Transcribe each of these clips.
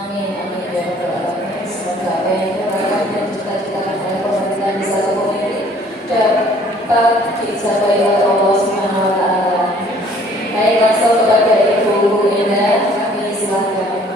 Amin, amin ya rabbal alamin. Semoga apa yang diharapkan dan dicita-citakan oleh pemerintah desa Kebon ini dapat dicapai oleh Allah Subhanahu wa taala. Baik, langsung kepada Ibu Indah, kami silakan.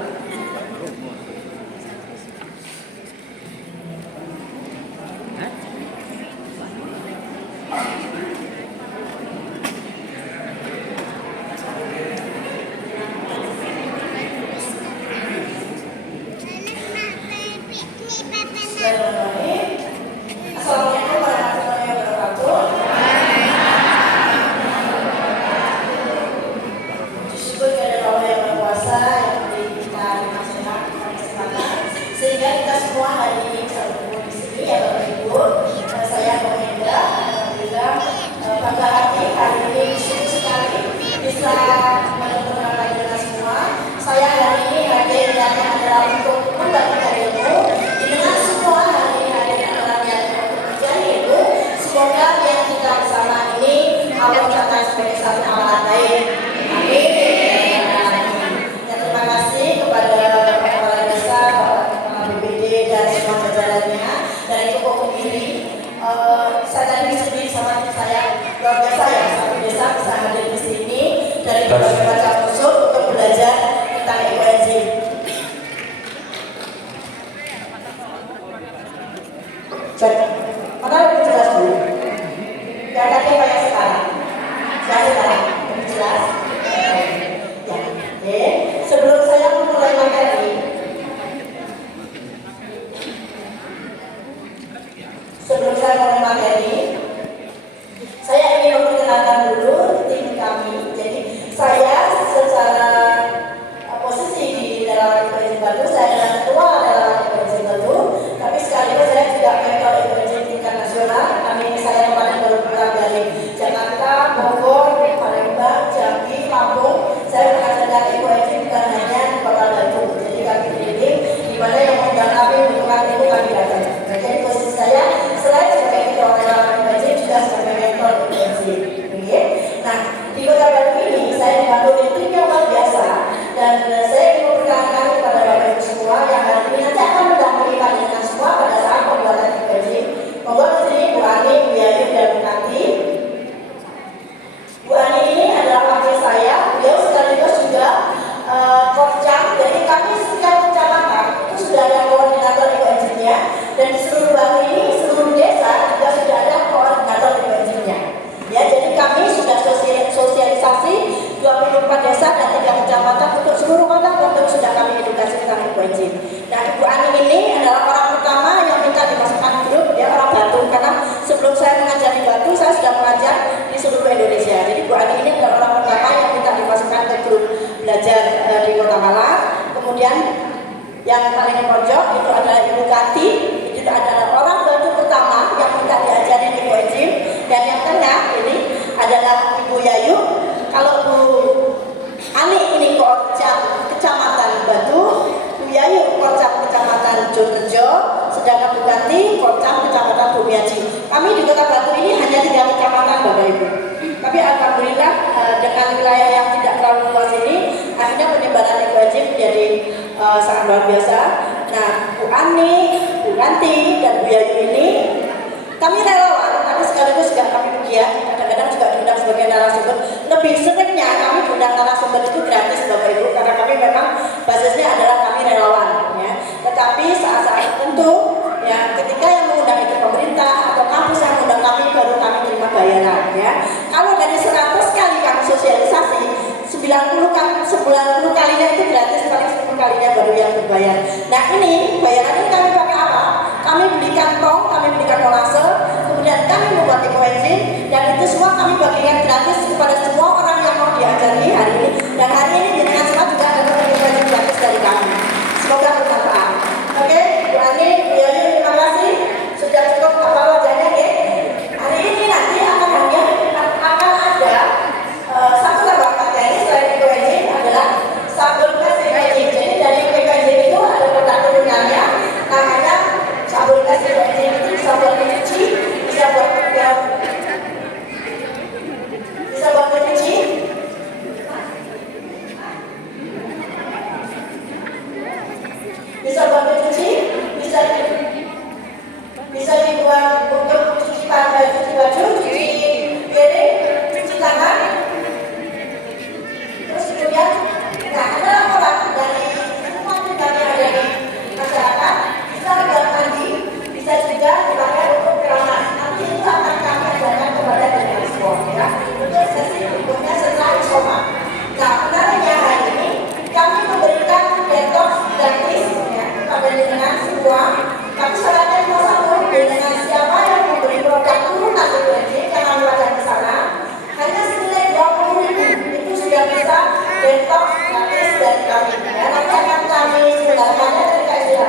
detox gratis dari kami. Ya, nanti akan kami selenggarakannya dari KSDH.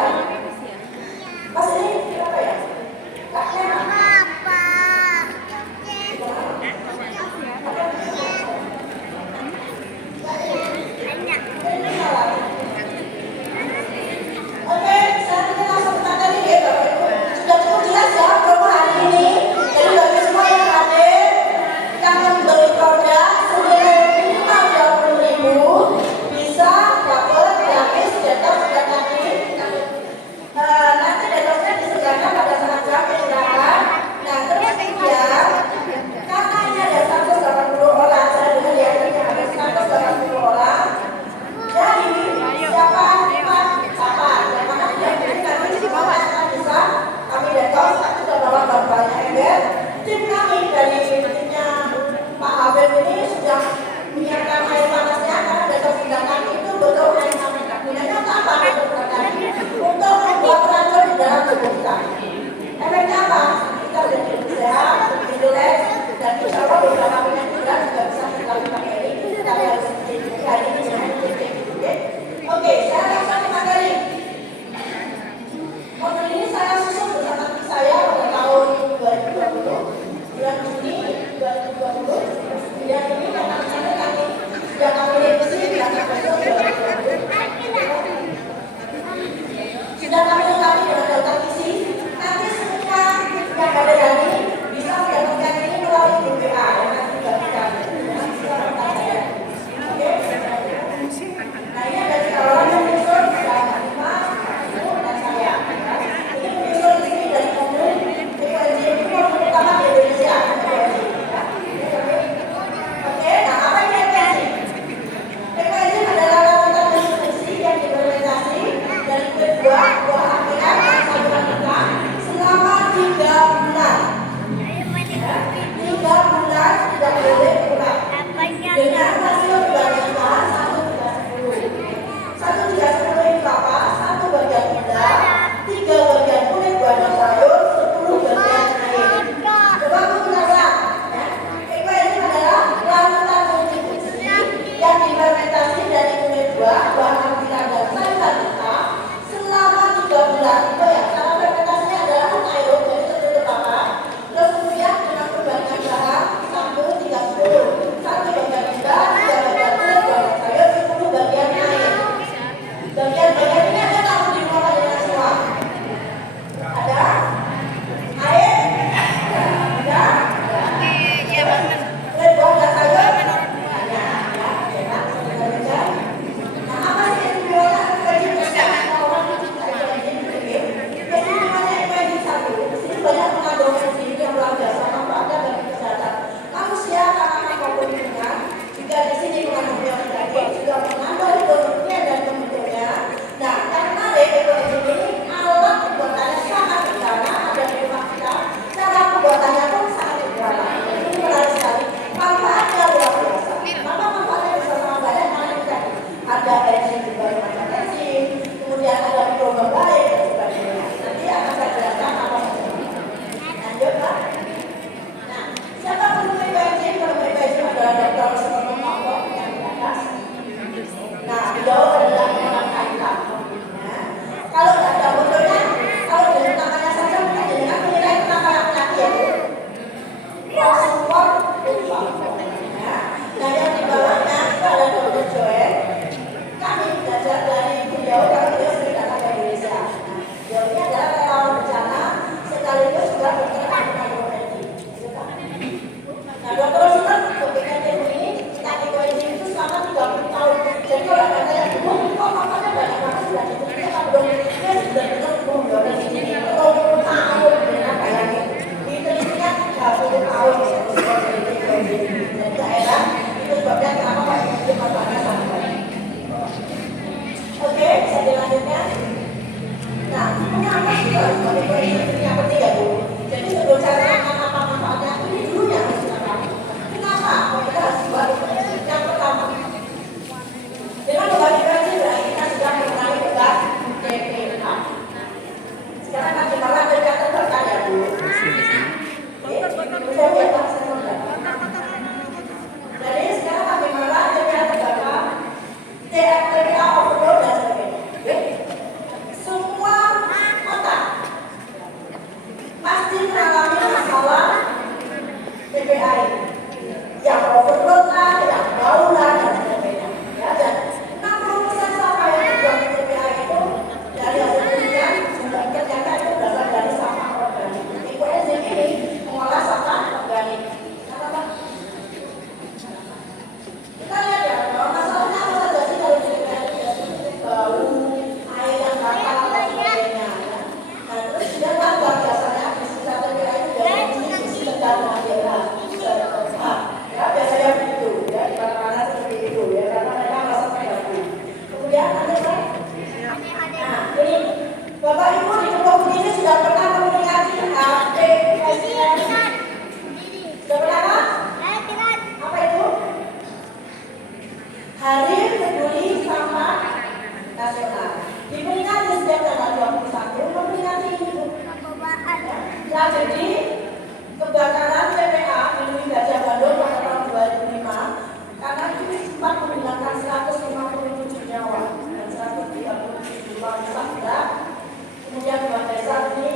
Mas ini berapa ya? Kaknya oke, saya langsung materi ya Bapak Ibu. Sudah cukup jelas ya promo hari ini. Jadi bagi semua yang hadir, yang membeli produk senilai minimal 20.000 bisa dapat gratis detox dan nanti detoxnya disediakan pada saat jam istirahat. Nah terus kemudian karena ini ada 180 orang, saya dengar ya ini ada 180 orang. Jadi siapa yang mana tidak pilih nanti semua akan bisa kami detox. Aku sudah bawa gambarnya ember. Tim kami dari timnya Pak Habib ini sudah menyiapkan air panasnya karena detox tindakan itu butuh air panas. Gunanya untuk apa? Untuk membuat racun di dalam tubuh kita. Efeknya apa? Kita menjadi lebih sehat, lebih rileks, dan insya Allah beberapa penyakit juga bisa kita pakai ini. Kita harus hari ini jangan dicek. Oke, saya langsung ke materi. Modul ini saya susun bersama tim saya pada tahun 2020, bulan Juni 2020. Dan ini karena kami sudah kami revisi di atas besok 2020. Sudah kami lengkapi dengan daftar isi. Nanti semua yang ada hari ini bisa mendapatkan ini melalui grup WA yang nanti dibagikan. Oke. Nah ini ada 3 orang yang menyusul, ada Mas, Ibu, dan saya. Ini menyusul di sini dari mobil PKJ ini mobil utama di Indonesia. Oke, nah apa ini PKJ? PKJ adalah larutan nutrisi yang difermentasi dari kulit buah anggrek dan sayuran mentah selama 3 bulan. 3 bulan tidak boleh kurang. Dengan rasio dibandingkan 1:10 ini apa? 1 bagian gula, 3 bagian kulit buah dan sayur, 10 bagian air. Coba kamu rasa, ya. Ini adalah larutan nutrisi yang difermentasi dari kulit buah anggrek dan sayuran mentah selama 3 bulan. Itu ya, cara fermentasinya adalah anaerob, jadi tertutup apa? Terus kemudian dengan perbandingan bahan 1:10, 1 bagian gula, 3 bagian kulit buah dan sayur, 10 bagian air. Bagian-bagian ini ada tahu di rumah kalian semua? Ada? Air? Ada? Kulit buah dan sayur? Ada. Ya, enak. Nah, apa sih yang dijualnya? Banyak mengandung enzim yang luar biasa manfaatnya bagi kesehatan manusia karena komponennya juga di sini mengandung biotin juga mengandung hidrogen dan kemudiannya. Nah, karena enzim ini alat pembuatannya sangat sederhana, ada di rumah kita. Cara pembuatannya pun sangat sederhana. Ini menarik sekali. Manfaatnya luar biasa. Maka manfaatnya bisa sangat banyak karena kita ada enzim di berbagai macam enzim, kemudian ada mikroba baik dan sebagainya. Nanti akan saya jelaskan apa saja. Lanjut, Pak. Nah, siapa penulis enzim? Penulis enzim adalah Dr. Sutomo Mangkok yang di atas. Nah, beliau adalah orang kaya. Kalau tidak ada fotonya, kalau dengan namanya saja mungkin dengan menilai nama laki-laki ya, Bu. Rasulullah lupa. Nah, yang di bawahnya itu ada Dr. Joel. Kami belajar dari beliau karena beliau sering datang ke Indonesia. Nah, beliau ini adalah relawan bencana sekaligus juga dokter kandungan protein. Nah, dokter Sunan membuat ini teknik enzim itu selama 30 tahun. Jadi orang katanya, Bu, Hari Peduli Sampah Nasional. Diperingati setiap tanggal 21 memperingati ini. Tragedi kebakaran TPA di Gajah Bandung pada tahun 2005 karena itu sempat menghilangkan 157 nyawa dan 137 jiwa rusak berat. Kemudian dua desa ini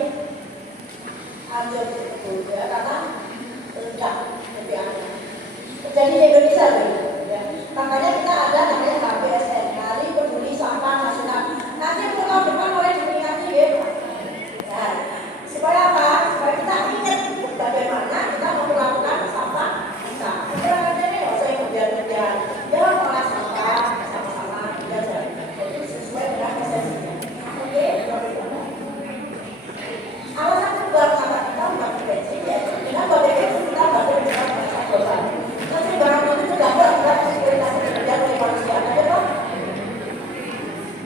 hancur ya, karena ledak TPA-nya. Terjadi di Indonesia ya. Makanya kita ada namanya HPSN, Hari Peduli Sampah Nasional. Nanti tahun depan mulai diperingati ya. Nah, supaya apa? Supaya kita ingat bagaimana kita memperlakukan sampah kita. Kita ini nggak usah kemudian ya malah sampah sama-sama ya. Jadi sesuai dengan esensinya. Oke, alasan kedua sampah kita bukan bensin ya. Dengan bagi bensin kita bakal bisa bersahabat. Tapi barang itu tidak berat sekuritas kerjaan oleh manusia. Ada apa?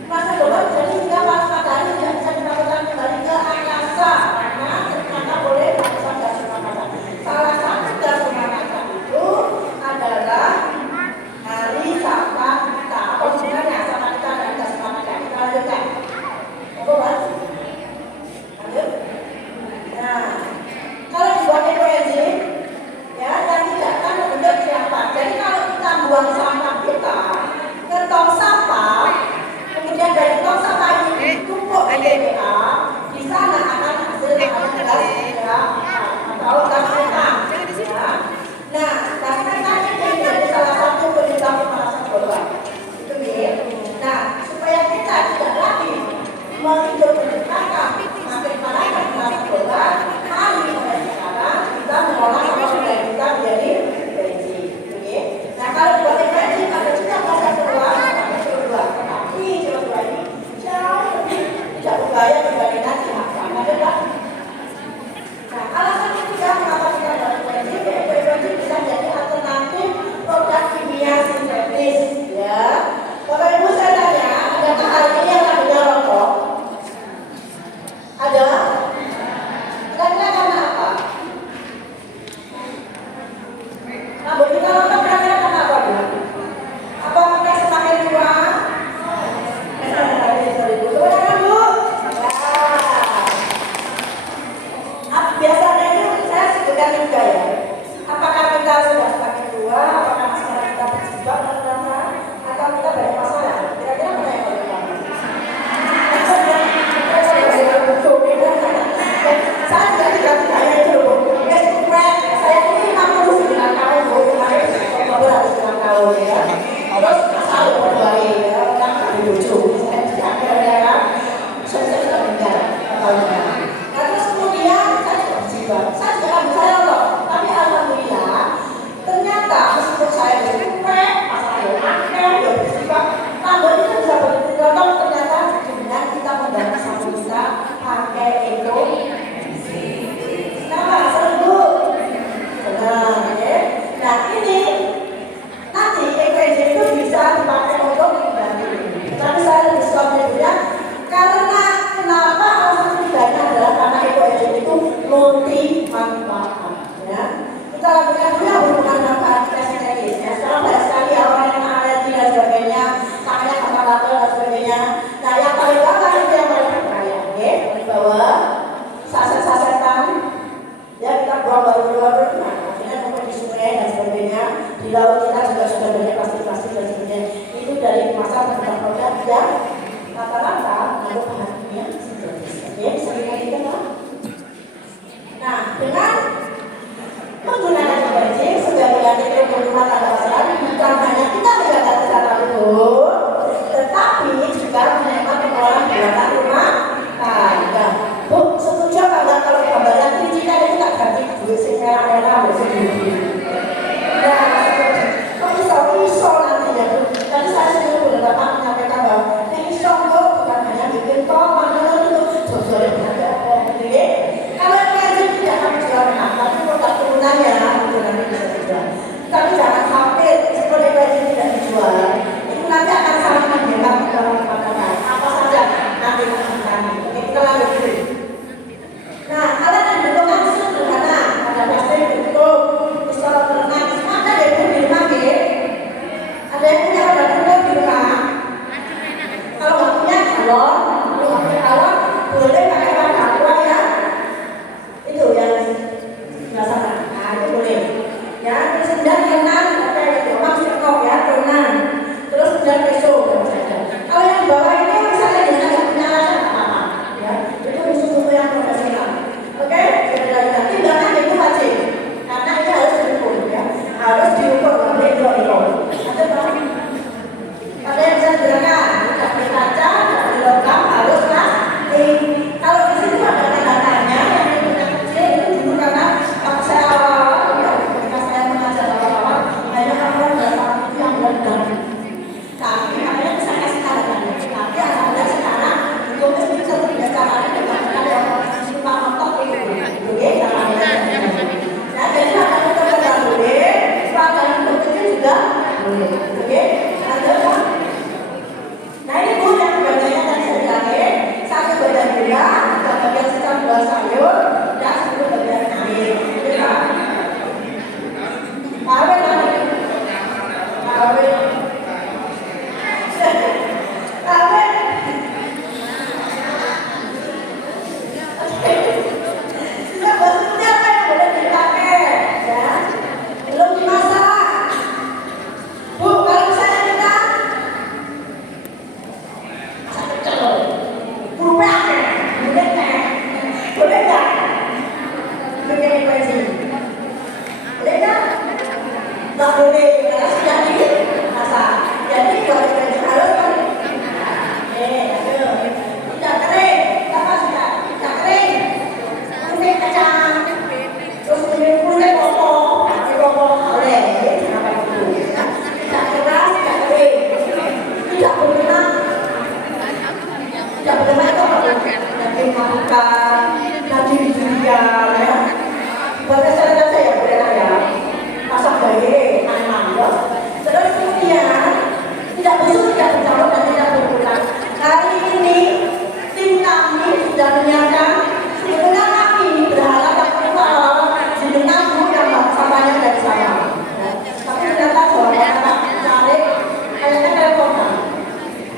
Masa global jadi hingga panas matahari tidak bisa dilakukan kembali ke angkasa karena ternyata boleh melakukan gas rumah kaca. Salah satu gas rumah kaca itu adalah hari sampah kita. Apa hubungannya sampah kita dan gas rumah kaca? Kita lanjutkan. Oke, Mas? Lanjut. Nah, kalau dibuat ekoenzim ya, dan tidak akan membentuk siapa. Jadi kalau kita buang sampah kita ke tong sampah, kemudian dari tong sampah ini tumpuk di TPA, di sana akan hasil gas ya, atau gas metan. Ya. Nah, gas metan ini menjadi salah satu penyebab pemanasan global. Itu ya. Nah, supaya kita tidak lagi menciptakan makin panasnya pemanasan global, mari mulai sekarang kita mengolah sampah kita menjadi bensin. Oke. Nah, kalau buat bensin ada juga gas kedua, tapi CO2 ini jauh lebih tidak berbahaya dibandingkan sampah. Ada tak? Nah, alasan ketiga mengapa kita dapat bensin, yaitu bensin bisa menjadi alternatif produk kimia sintetis. Ya, Bapak Ibu saya tanya, adakah hari ini yang namanya rokok? Ada? Kira-kira karena apa? Rambut kita rokok kira-kira karena apa? Apa mungkin semakin tua? Kebanyakan Bu? Ya. Biasanya itu saya sebutkan juga ya. Apakah kita sudah semakin tua? Apakah masalah kita berjebak dan rasa? Atau kita banyak masalah? Kira-kira mana yang paling utama? Saya juga tidak percaya itu loh. Saya ini 69 tahun Bu, kemarin Oktober habis 6 tahun ya. Terus masalah berbaik ya, kan ada lucu. Saya tidak ada ya. Saya sudah meninggal tahunnya. Nah terus kemudian saya juga berjibat. Saya juga kan saya loh. Tapi alhamdulillah ternyata meskipun saya berjibat, masalah yang ada, ya berjibat, rambut itu bisa berjebak. Ternyata dengan kita membantu sama kita pakai itu. Kenapa? Seru Bu? Benar ya. Nah ini nanti ekoenzim itu bisa dipakai untuk mengganti. Tapi saya lebih suka menyebutnya karena kenapa alasan ketiganya adalah karena ekoenzim itu multi manfaat. Ya. Kita lakukan dulu yang berhubungan dengan manfaat sintetis. Ya. Sekarang banyak sekali orang yang alergi dan sebagainya, tangannya gampang gatal dan sebagainya. Nah yang paling bawah itu yang paling berbahaya. Oke, paling bawah saset-sasetan. Ya kita buang baru-baru, nah akhirnya sampai di sungai dan sebagainya. Di laut kita juga sudah banyak plastik-plastik dan sebagainya. Itu dari kemasan produk-produk yang rata-rata mengandung bahan kimia sintetis. Oke, bisa dikatakan Pak? Nah, dengan menggunakan bensin sebagai antivirus rumah tangga masyarakat, bukan hanya kita menjaga kesehatan tubuh, tetapi juga menekan pengelolaan buatan rumah tangga. Bu, setuju kalau gambaran kita itu tak ganti duit sing merah-merah bersih. Nah, kok iso nantinya Bu. Tadi saya sudah Bapak menyampaikan bahwa ini dan besok saja. Kalau yang bawah ini misalnya dengan nggak punya alasan apa-apa, ya itu musuh-musuh yang profesional. Oke, nanti tindakan itu wajib karena ini harus diukur, ya harus diukur nggak boleh diukur. Ada yang bisa digunakan, tidak boleh kaca, tidak boleh logam, harus plastik. Kalau di situ ada tanda-tandanya yang kecil itu dulu karena waktu saya awal-awal, ya ketika saya mengajar awal-awal banyak orang itu yang benar. Tapi akhirnya bisa kasih tanda-tanda. Tapi alhamdulillah sekarang itu bisa tidak caranya dengan ada simpang otot itu, oke, caranya. Nah, jadi akan kita tidak boleh, pelajaran kecil juga boleh, oke. Nah ini Bu yang badannya tadi saya bilangin, satu badan gula, tiga bagian sisa buah sayur, dan 10 bagian air. Iya. Awet lagi. Awet. Awet. Sisa buah sayurnya apa yang boleh dipakai? Ya. Belum dimasak. Bu, kalau misalnya kita boleh nggak? Bikin pensi, boleh nggak? Nggak boleh karena sudah dimasak. Jadi kalau pensi harus tidak kering, apa sudah tidak kering, kuning kacang, terus kuning pokok, boleh, kenapa itu? Tidak keras, tidak kering, tidak berbenang. Tidak bagaimana itu apa? Daging makan, daging durian, ya. Berdasarkan saya boleh ya. Masak bayi, anak-anak. Terus kemudian tidak busuk, tidak bercampur dan tidak berkurang. Hari ini tim kami sudah menyiapkan. Sebetulnya kami berharap waktu awal jenengan Bu yang sampahnya dari saya. Tapi ternyata jawabannya tak menarik. Kayaknya teleponan.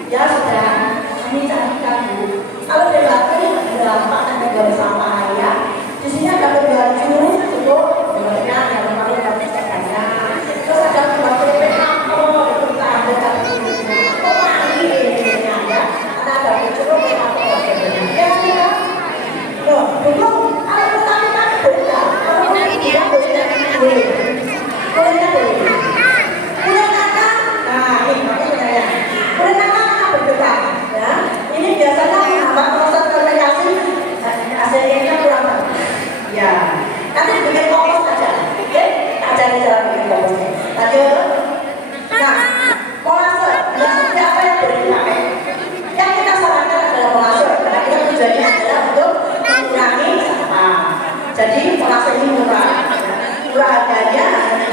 Ya sudah. Ini carikan Bu. Kalau berarti berapa ada bersama ya. Di sini ada baju cukup sebenarnya yang perlu kami sampaikan. Terus ada baju apa itu ada baju apa ini ya. Ada baju cukup apa ya ya. Loh, belum. Kalau pertama kan beda. Kalau ini ya boleh. Boleh. Boleh kata. Nah, ini maksudnya. Boleh kata berbeda. Ya, ini biasanya menghambat proses fermentasi hasilnya kurang bagus. Ya, nanti bikin kompos saja, oke? Ajarin cara bikin komposnya. Lanjut. Nah, molase, ya seperti apa yang boleh dipakai? Yang kita sarankan adalah molase, karena kita tujuannya adalah untuk mengurangi sampah. Jadi molase ini murah harganya,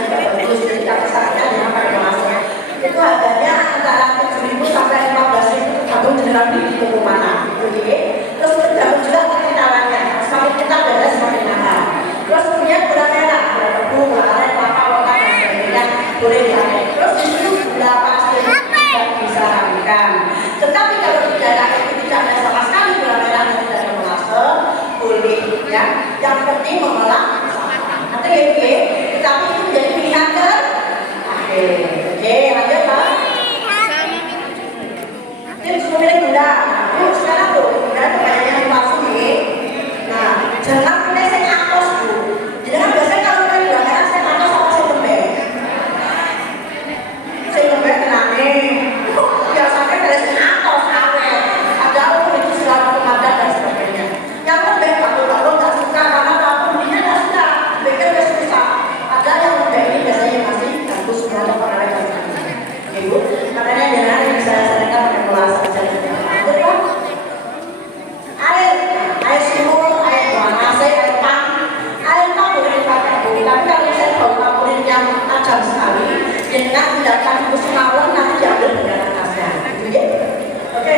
juga bagus. Jadi kita sarankan dengan pakai molase. Itu harganya antara 7.000 sampai 15.000 tergantung jenengan beli di toko mana, oke? Terus tergantung juga kenyalannya, semakin ketat dan semakin mahal. Terus kemudian gula merah, gula tebu, gula aren, kelapa, wotan dan sebagainya boleh dipakai. Terus di situ gula pasir tidak disarankan. Tetapi kalau tidak ada sama sekali gula merah dan tidak ada molase, boleh ya. Yang penting mengolah sampah. Nanti ya, tetapi itu menjadi pilihan terakhir. Oke, lanjut Pak. Ini semuanya gula. Bu, sekarang Bu, gula itu banyak yang palsu nih. Nah, jangan pilih saya atos Bu. Jadi kan biasanya kalau pilih gula merah saya atos apa saya lembek. Saya lembek kenapa? Biasanya dari saya atos awet. Ada itu selalu pemadam dan sebagainya. Yang lembek kalau nggak suka karena apapun dia nggak suka. Pikir dia susah. Ada yang lembek ini biasanya masih bagus semua atau pengaruh. Ibu, makanya jangan yang bisa sarankan pakai molase saja. Betul? Air sumur, air buah nasi, air pang boleh dipakai Bu. Tapi kalau saya bau kapurin yang tajam sekali, jangan tindakan ibu semawon nanti diambil dengan nasnya. Gitu. Oke.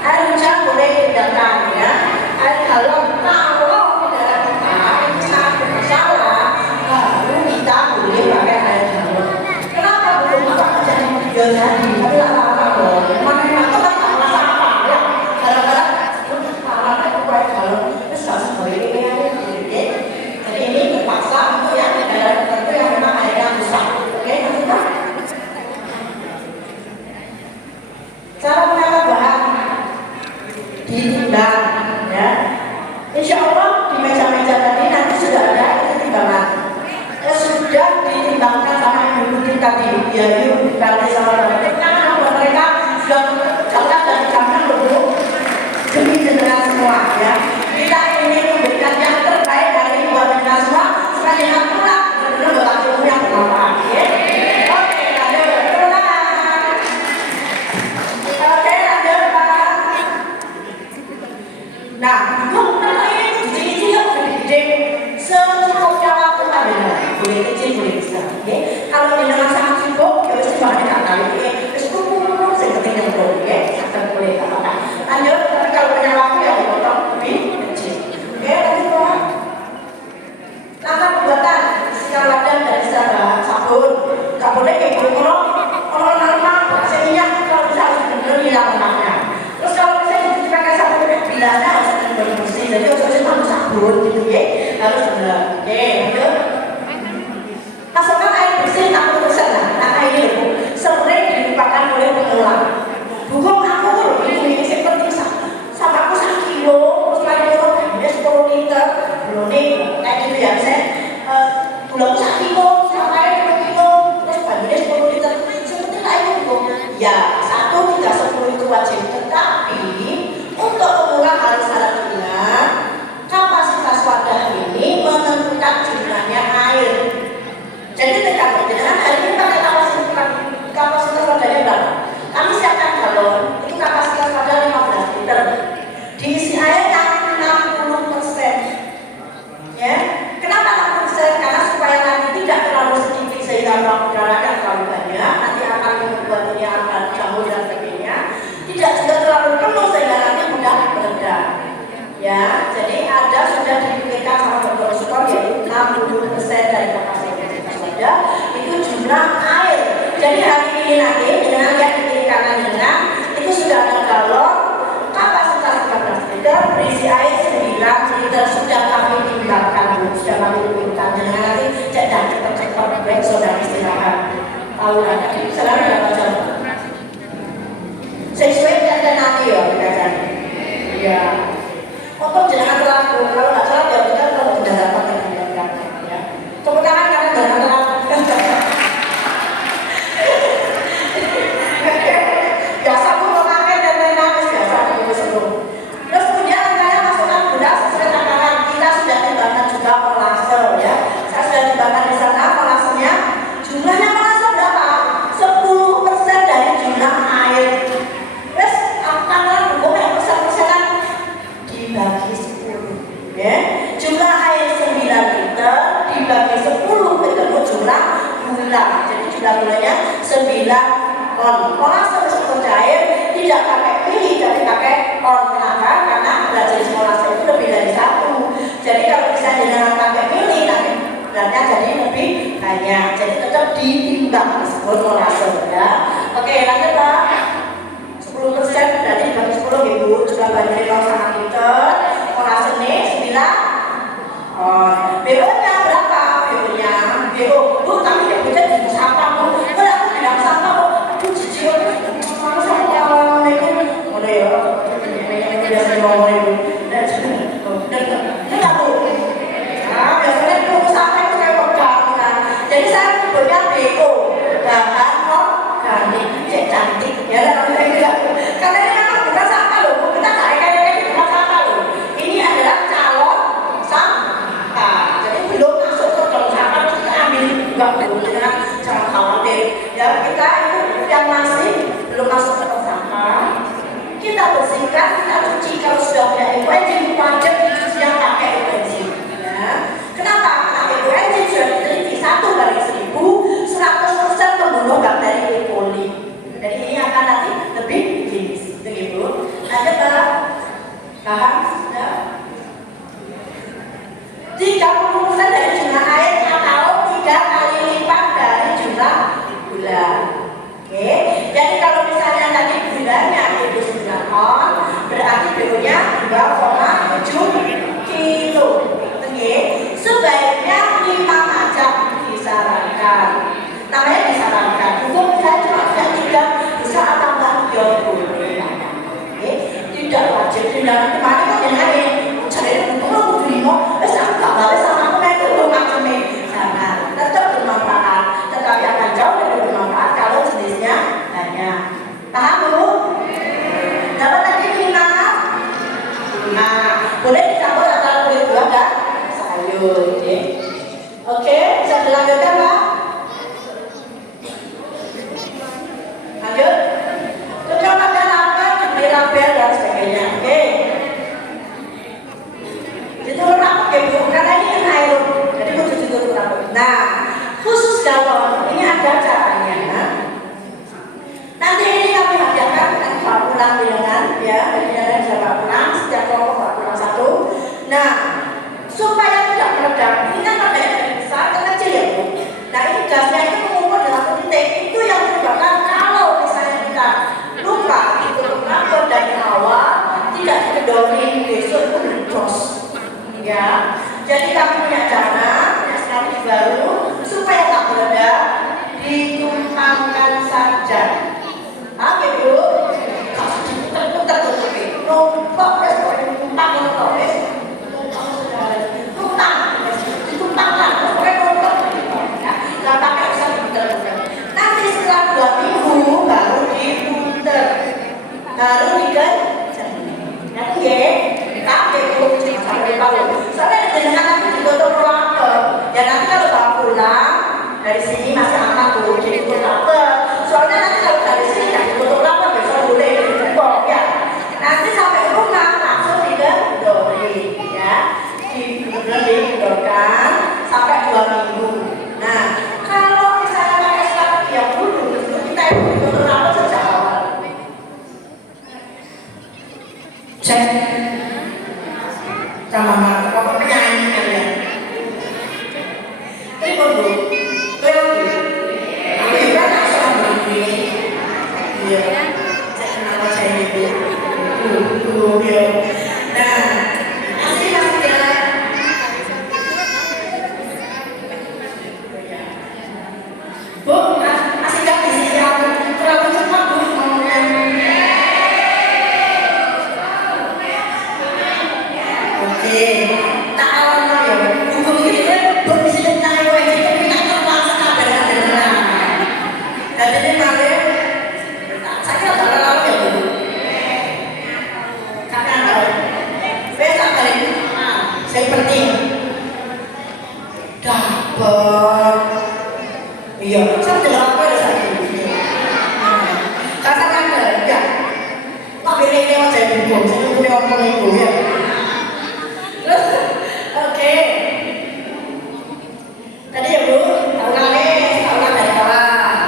Air hujan boleh tindakan ya. Air galon kalau tidak kita ini sangat bermasalah, baru kita boleh pakai air galon. Kenapa belum apa jadi tadi? Tapi lama-lama loh. Mana yang itu kan nggak merasa apa ya? Kadang-kadang parah itu kayak kalau itu harus boleh ya. Jadi ini terpaksa untuk yang daerah tertentu yang memang airnya besar. Oke, nanti ditimbang, ya. Insya Allah di meja-meja tadi nanti sudah ada itu timbangan. Sudah ditimbangkan sama ibu tadi, ya yuk dikali sama mereka. Karena buat mereka sudah jalan dan jalan dulu demi jenengan semua, ya. Kita ingin memberikan yang terbaik dari buat jenengan semua. Sekarang pula benar-benar berlaku yang bermanfaat, ya. Oke, lanjut. Oke, lanjut, Pak. Nah, ini jadi secukupnya waktu ada, boleh kecil boleh besar. Kalau dengan sangat sibuk, ya mesti banyak kali. Terus kumpul saya penting yang boleh, sangat boleh katakan. Lanjut, tapi kalau punya waktu ya dipotong lebih kecil. Lanjut Pak. Langkah pembuatan sikat wadah dari sabun. Gak boleh kayak gitu orang normal, pakai minyak kalau bisa harus benar hilang lemaknya. Terus kalau misalnya dipakai sabun bilangnya harus benar bersih, jadi harus pakai sabun gitu ya, harus benar. Lanjut. Masukkan air bersih 60% lah. Nah ini loh, sering dilupakan oleh pengelola. Bukan aku ini seperti sama aku 1 kilo, terus lagi itu ini 10 liter, belum nih kayak gitu ya. Saya gula 1 kilo, sama air 2 kilo, terus bajunya 10 liter. Seperti kayak itu. Ya, 1 tidak 10 itu wajib. Tetapi untuk pemula harus ingat kapasitas wadah ini menentukan jumlahnya air. Jadi tergantung dengan hari ini pakai kapasitas wadahnya berapa. Kami siapkan galon, itu kapasitas wadah 15 liter. Diisi air yang 60%. Ya, kenapa 60%? Karena supaya nanti tidak terlalu sedikit sehingga ruang udara tidak terlalu banyak, nanti akan membuat ini akan jamur dan sebagainya. Tidak juga terlalu penuh sehingga nanti mudah meledak. Ya, jadi ada sudah dipikirkan sama dokter Sukor yaitu 60% dari kapasitas wadah itu jumlah air. Jadi hari ini nanti dengan lihat di kiri kanan dengan itu sudah ada galon kapasitas 15 liter berisi air 9 liter sudah kami timbangkan, sudah kami timbangkan. Dengan nanti cek dan cepat-cepat baik saudara istirahat. Tahu nanti selalu dapat jam. Sesuai dan nanti ya kita cari. Ya. Untuk jangan terlalu, kalau nggak salah ya kita kalau sudah dapat ya. Tepuk tangan karena jangan terlalu. Biasa bu memakai dan lain-lain biasa bu sebelum. Terus kemudian saya masukkan beras sesuai takaran. Kita sudah timbangkan juga molase ya. Saya sudah timbangkan di sana molasenya. Jumlahnya molase berapa? 10% dari jumlah air. Terus takaran hukum yang persen-persenan dibagi 10 ya. Jumlah air 9 liter dibagi 10 ketemu jumlah gula. Jadi jumlah gulanya 9 ton. Molase meskipun cair tidak pakai mili tapi pakai ton. Kenapa? Karena jenis molase itu lebih dari 1. Jadi kalau bisa dengan pakai mili nanti beratnya jadi lebih banyak. Jadi tetap ditimbang meskipun molase ya. Oke lanjut Pak. 10% berarti dibagi 10 ibu. Jumlah banjir 0,5 liter. Molase ini 9 BO-nya berapa? BO-nya BO bu tapi BO-nya di sampah bu. Kalau aku bilang sampah bu, aku jijik mana sama orang itu mana ya? Ini biasa ngomong itu. Ini nggak bu? Nah biasanya bu sampah itu saya pegang kan. Jadi saya sebutnya BO bahan organik cek cantik. Paham Bu? Dapat tadi 5. Nah, boleh dicampur antara kulit buah dan sayur. Oke, bisa dilanjutkan Pak? Lanjut. Sudah pada lapar, diberi label dan sebagainya. Oke. Ditutup rapat ya Bu, karena ini kan air, jadi khusus ditutup rapat. Nah, khusus galon ini ada caranya. Nanti ini kami hadiahkan dengan bawa pulang bilangan, ya, jadi ada bisa bawa pulang, setiap kelompok bawa pulang 1. Nah, supaya tidak meledak, ini kan ada yang besar dan kecil ya Bu. Nah, ini gasnya itu mengumpul di 1 titik, itu yang menyebabkan kalau misalnya kita lupa ditutup rapat dari awal, tidak dikedorin, besok itu meledos. Ya, jadi kami punya cara, punya strategi baru supaya tak meledak, ditumpangkan saja. Oke Bu, tertutupi, numpuk es, numpang numpuk es, ditumpangkan, pokoknya numpuk. Nggak pakai usah diputer-puter. Nanti setelah 2 minggu baru diputer, baru diganti. Nanti ya. Tapi Bu, sampai tahu. Soalnya dengan nanti ditutup rapet. Ya nanti kalau bawa pulang dari sini masih aman Bu, jadi tutup rapet. Soalnya nanti kalau dari sini tidak ditutup rapet besok boleh dibuka ya. Nanti sampai rumah langsung digedori ya, digedorkan sampai 2 minggu. Nah, kalau misalnya pakai strategi yang dulu, kita itu ditutup rapet sejak awal. Cek. Sama pokoknya penyanyi kalian. Terima Bu. Aku juga tak sama begini. Iya. Saya kenapa saya itu? Dulu ya. Nah, masih ya. Bu, masih nggak bisa aku terlalu cepat Bu ngomongnya. Oke, tak alami ya. Hukum ini kan berbisa tentang wajib tapi tak terpaksa kabar-kabar. Dan ini malah saya kira tak alami ya Bu. Karena besok kali ini saya penting dapat. Iya, saya tidak apa ada saya ini. Katakan ya, Pak Beli ini mau saya bingung, saya punya omong itu ya. Oke. Tadi ya Bu, ulang dari awal.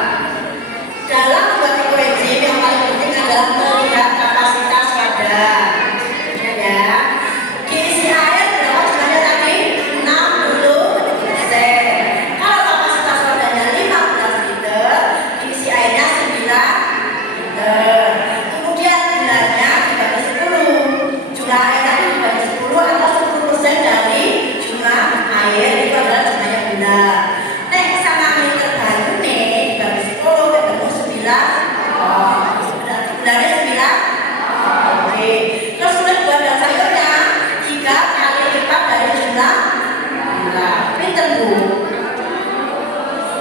Dalam membuat ekoenzim yang paling penting adalah melihat kapasitas wadah. Ya. Diisi air berapa jumlahnya tadi? 60%. Kalau kapasitas wadahnya 15 liter, diisi airnya 9 liter. Kemudian jumlahnya dibagi 10. Jumlah air tadi dibagi 10 atau 10% dari jumlah air itu adalah jumlahnya gula. Nek sama liter baru nih dibagi 10 ketemu 9. Oh, berarti gulanya 9. Oke. Terus kemudian buah dan sayurnya 3 kali lipat dari jumlah gula. Pinter Bu.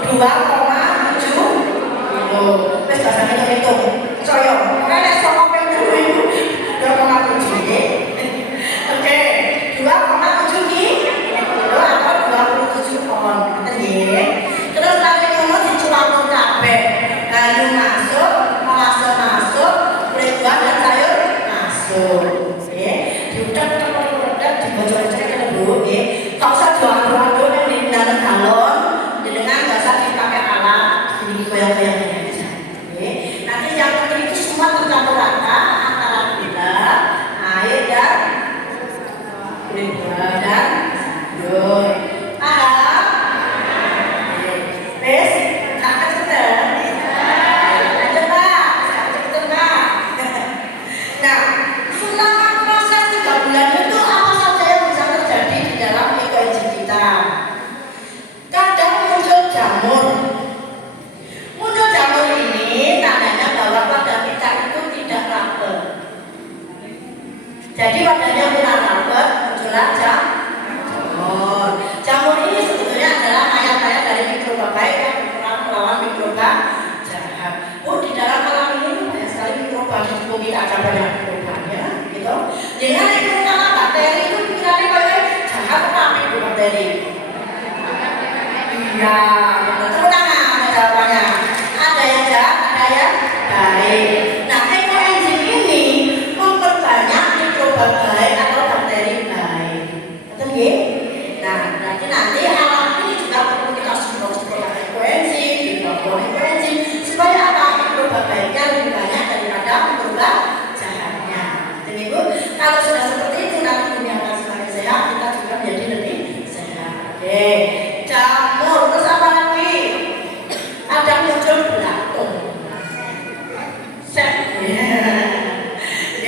2,7 kilo. Wes bahasanya hitung. Coyong. Pokoknya sama pinter Bu. 2,7 ya. Oke, 2,7 kilo atau 27 on. Terus lagi ngomong dicuampur kabeh. Lalu masuk, masuk, kulit buah dan sayur masuk. Oke, diudak, dibocor-bocorkan Bu. Tak usah doang-doang yang di dalam galon, dengan nggak usah dipakai alat, jadi goyang-goyang aja. Nanti yang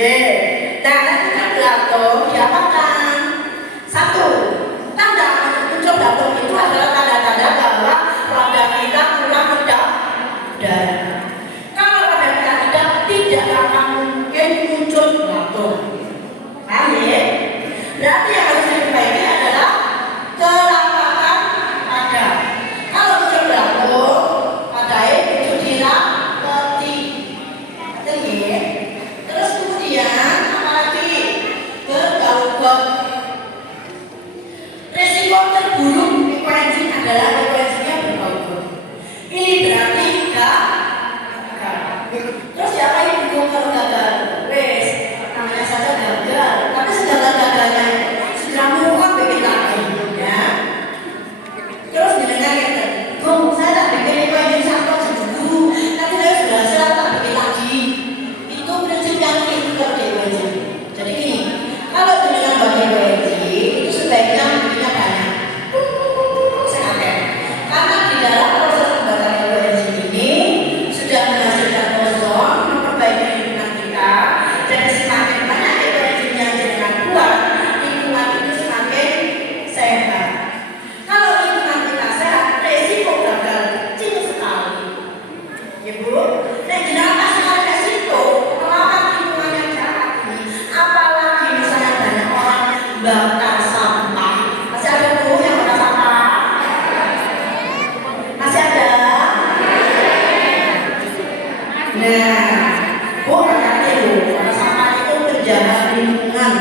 Nah, nanti kan belatung diapakan? Satu, tanda muncul belatung itu adalah tanda-tanda bahwa pada kita kurang darah. Kalau pada kita tidak akan mungkin muncul belatung. Paham ya? Berarti yang harus diperbaiki adalah kelapakan pada. Kalau muncul belatung, pada itu dirapati. Ya. Terus kemudian apalagi bergaul. Resiko terburuk frekuensi adalah frekuensinya bergaul. Ini berarti gagal. Terus siapa yang bingung kalau gagal? Wes, namanya saja gagal. Tapi segala gagalnya sudah muak bikin lagi, ya. Terus dengan kata, "Bung, saya tak bikin frekuensi sampai dulu. Nanti saya sudah selesai tak bikin lagi." Itu prinsip yang critical di frekuensi. Jadi ini, kalau dengan bagi frekuensi itu sebaiknya bikinnya banyak. Karena di dalam proses pembuatan frekuensi ini sudah menghasilkan ozon, memperbaiki lingkungan kita. Jadi semakin banyak frekuensinya dengan kuat, lingkungan itu semakin sehat. Kalau lingkungan kita sehat, resiko gagal kecil sekali. Ibu, dan kenapa sekali resiko? Kenapa lingkungan yang jahat ini? Apalagi misalnya banyak orang bakar sampah. Masih ada tuh yang bakar sampah? Masih ada? Nah, hati-hati loh, karena sampah itu penjahat lingkungan.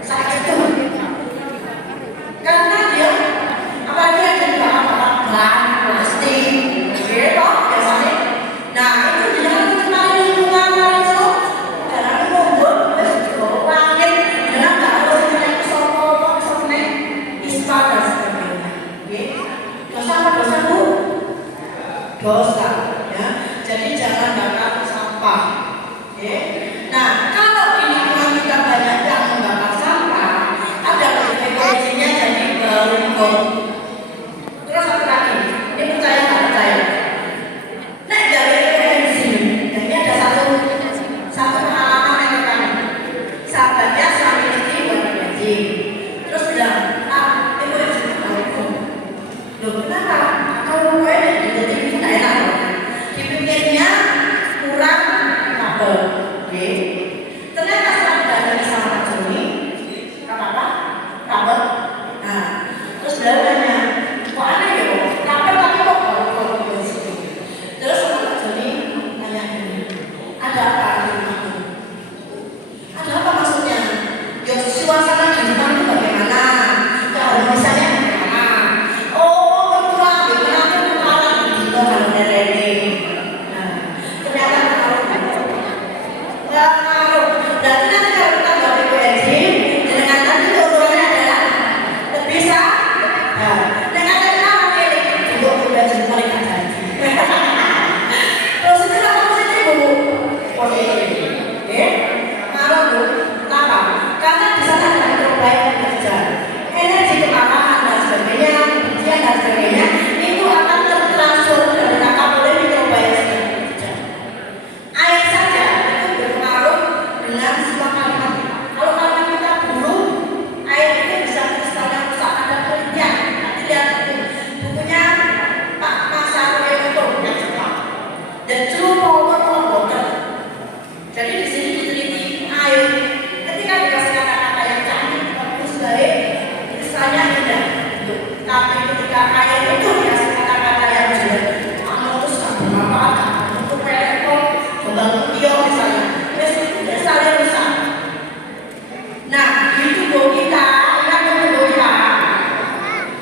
Saat itu, karena dia apalagi ada di bahan plastik, gitu biasanya. Nah, itu jangan mencemari lingkungan itu. Karena membuat wangi, jangan nggak harus naik sopor, naik ispa dan sebagainya. Dosa apa dosa bu? Dosa, ya. Jadi jangan bakar sampah. Nah, kalau di lingkungan kita banyak yang membakar sampah, ada frekuensinya jadi bau. Terus apa lagi? Ini percaya nggak percaya? Nah, dari frekuensi ini ada satu pengalaman yang pertama. Sahabatnya suami istri berfrekuensi. Terus bilang, frekuensi itu bau. Loh, kenapa? Kalau gue jadi itu nggak enak loh. Dipikirnya kurang kabel, ternyata setelah ditanya sama Pak Joni, apa? Kabel. Nah, terus beliau tanya, kok aneh ya kok? Kabel tapi kok bau di sini? Terus sama Pak Joni tanya gini, ada apa di rumahku? Ada apa maksudnya? Ya suasana di rumah itu bagaimana? Ya harmonisanya bagaimana? Oh, berkurang, itu kalau dari ternyata pengaruh. Berarti nanti kalau kita buat frekuensi, dengan nanti ukurannya adalah lebih sah. Dengan kenapa ini juga frekuensi mereka tadi. Positif apa positif bu? Positif. Pengaruh bu. Kenapa? Karena di sana ada mikrobiota yang bekerja, energi kemarahan dan sebagainya, kebencian dan sebagainya itu akan tertransfer dan ditangkap oleh mikrobiota yang bekerja. Air saja itu berpengaruh dengan semua kalimat kita. Kalau kalimat kita buruk, air itu bisa kristalnya rusak. Ada penelitian, nanti lihat itu bukunya Pak Masaro Emoto yang Jepang. Dan True Power of Water. Jadi di sini diteliti air. Ketika dikasih kata-kata yang cantik, bagus, baik, kristalnya indah. Tapi ketika air itu dikasih kata-kata yang jelek, kamu terus tak bermanfaat. Untuk telepon, membangun dia misalnya, kristalnya rusak. Nah, di tubuh kita, ingat tubuh kita.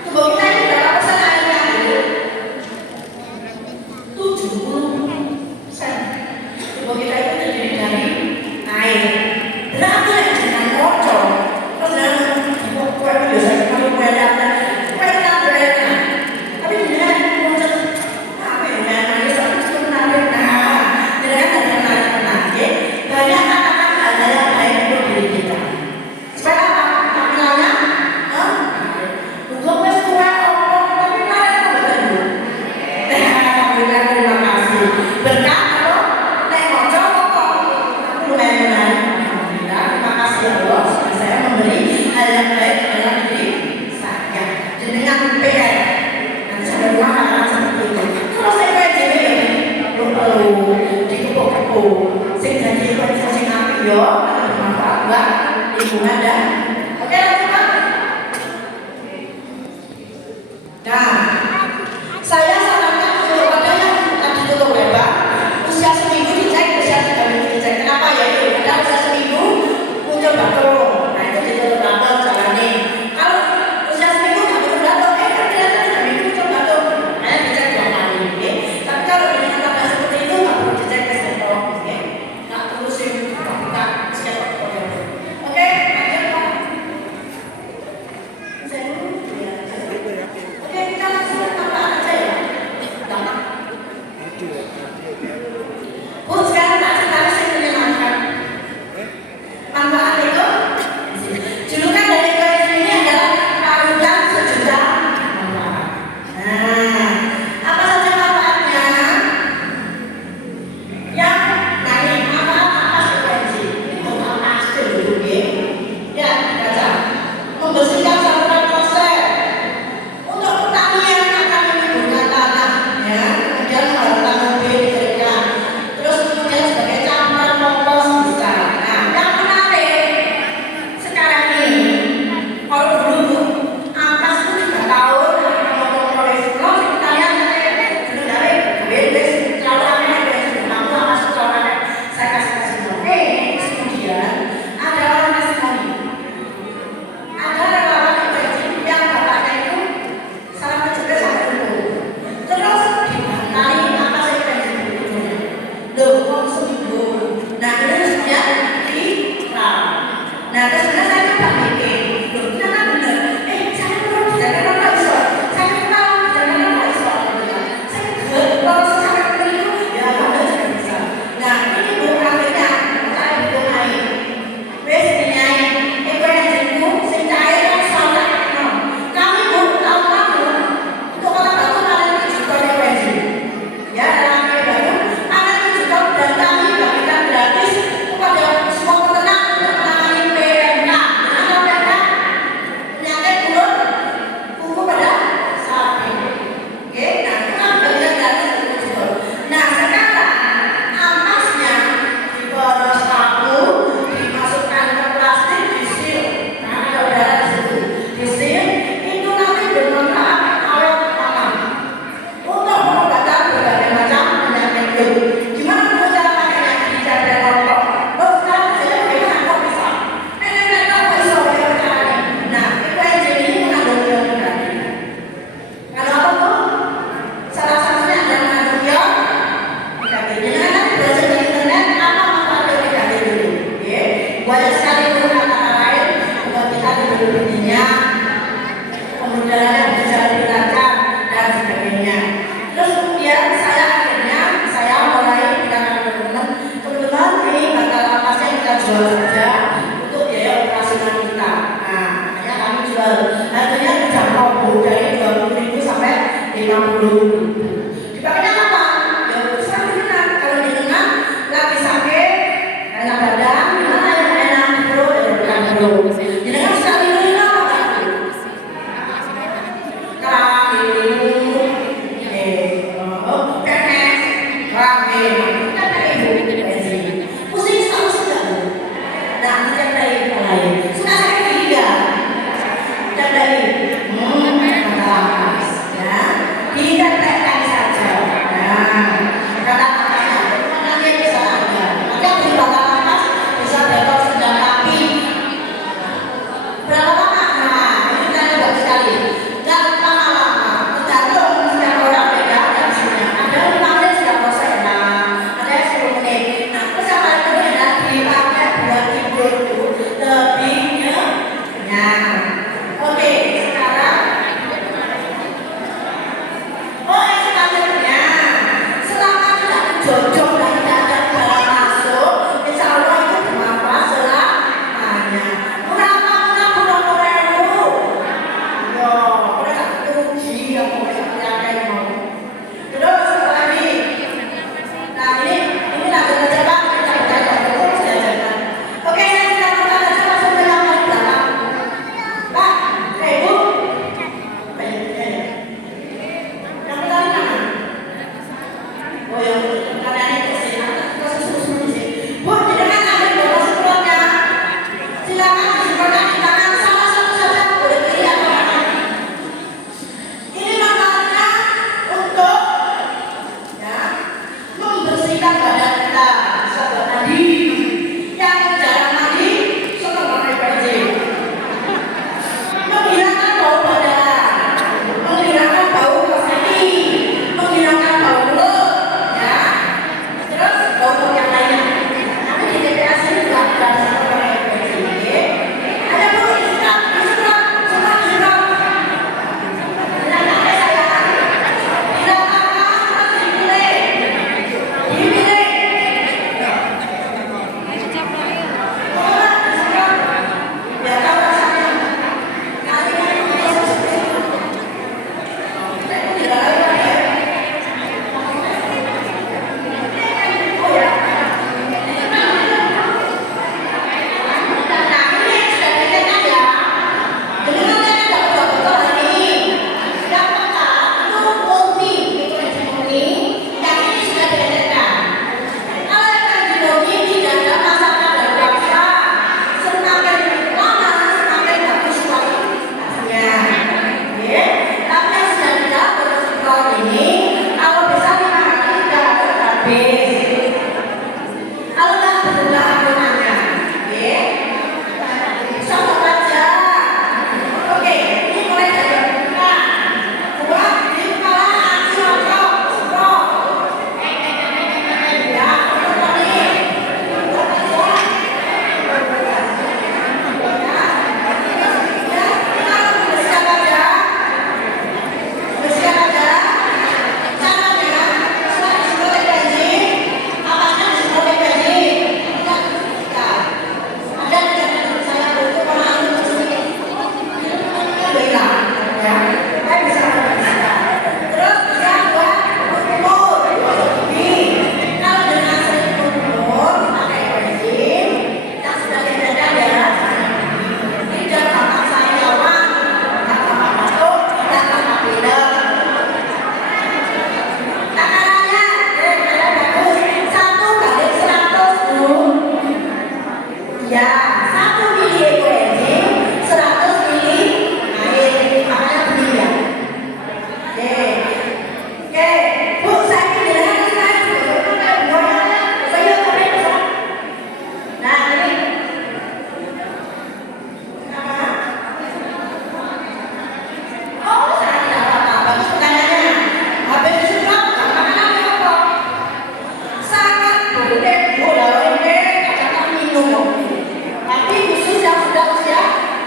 Tubuh kita ini berapa persen airnya dulu? 70%. Tubuh kita itu terdiri dari air. Berarti yang jangan kocok. Terus jangan kue biasanya kalau kue ada kue berada. Tapi dia kocok apa ya? Manis tapi menarik. Nah, dia kan ada menarik. Banyak katakan ada yang baik untuk diri kita. Supaya apa? Tampilannya, untuk mes kue tapi menarik apa betul? Alhamdulillah, terima kasih. Berkah kalau naik kocok kok lumayan menarik. video yang bermanfaat buat lingkungan dan oke lanjut Pak. Nah, saya sarankan untuk pada yang tadi tutup lebar, usia seminggu dicek, usia 3 minggu dicek. Kenapa ya itu? Karena usia seminggu muncul batuk. Nah itu ditutup rapor jalannya. Kalau usia seminggu nggak muncul batuk, kan ternyata 3 minggu muncul batuk. Makanya dicek 2 kali. Okay? Tapi kalau dengan tanda seperti itu nggak perlu dicek ke psikolog. Okay? Nggak perlu sih buka-buka psikolog. Oke, lanjut Pak.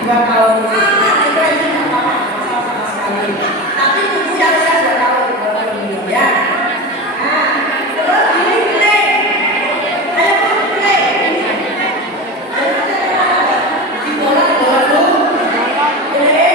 2 tahun. Itu aja nggak apa-apa, masalah sama sekali. Tapi tunggu yang usia 2 tahun, baru ini ya. Nah, terus ini play. Ayo play. Di bola dulu. Play.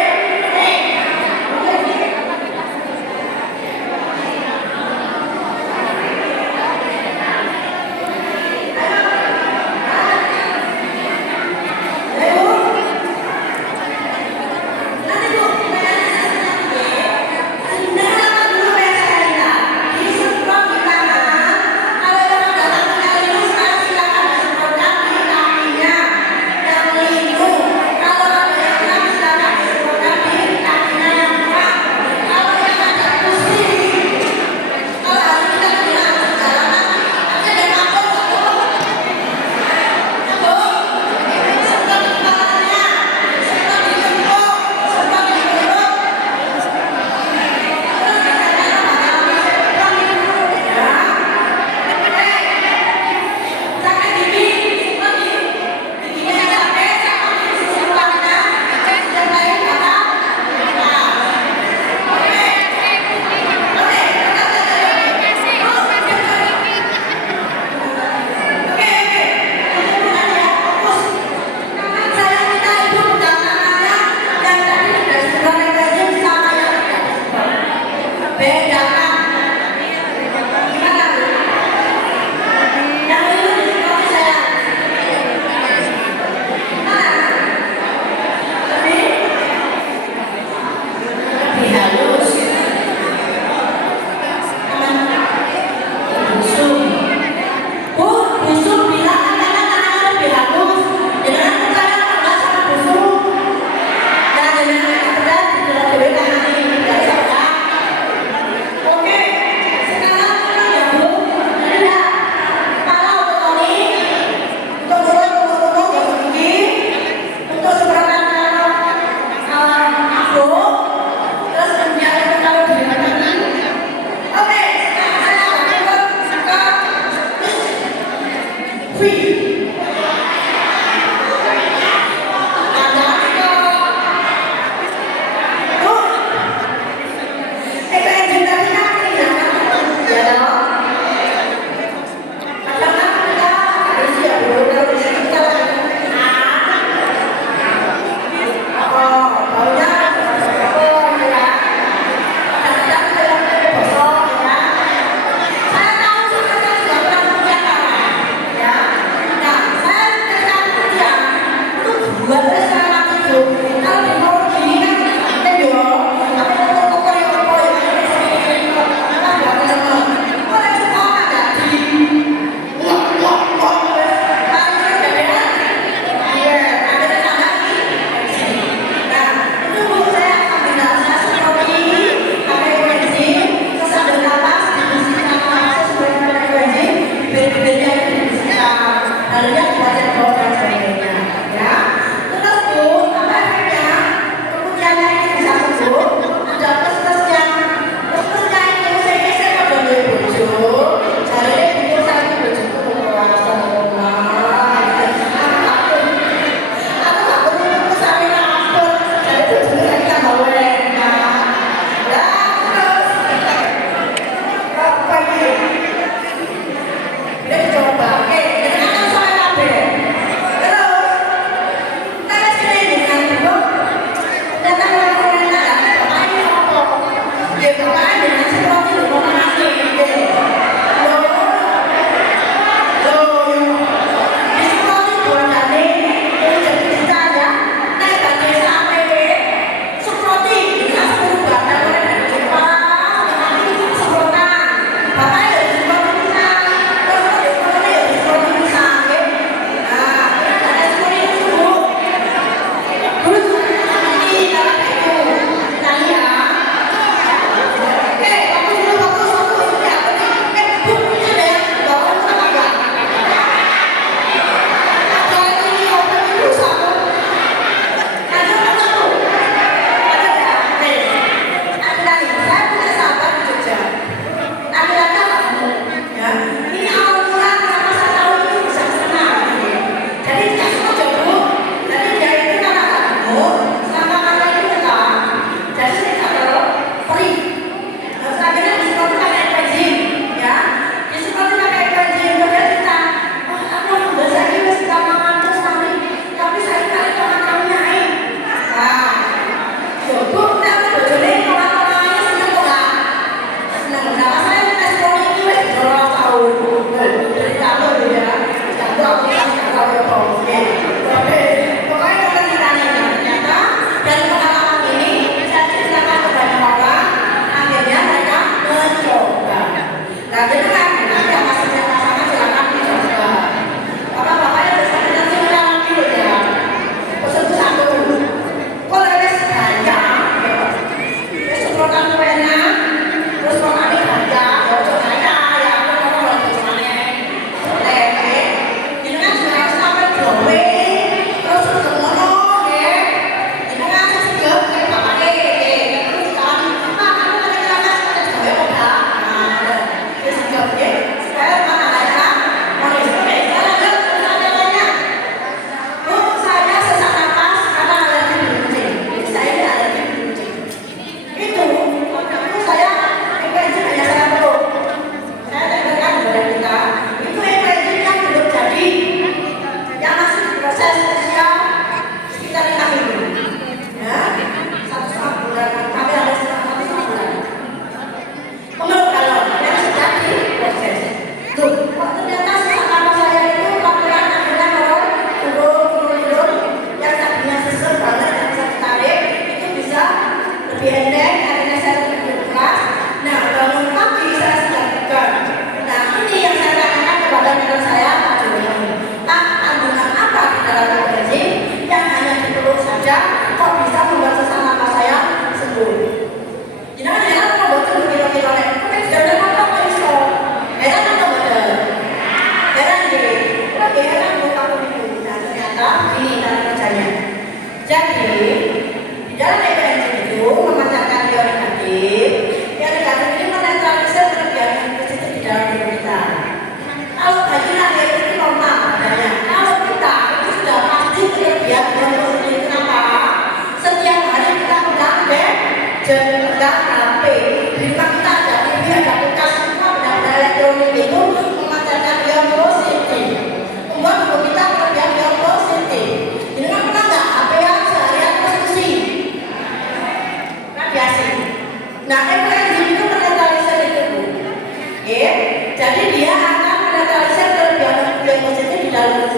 Nah,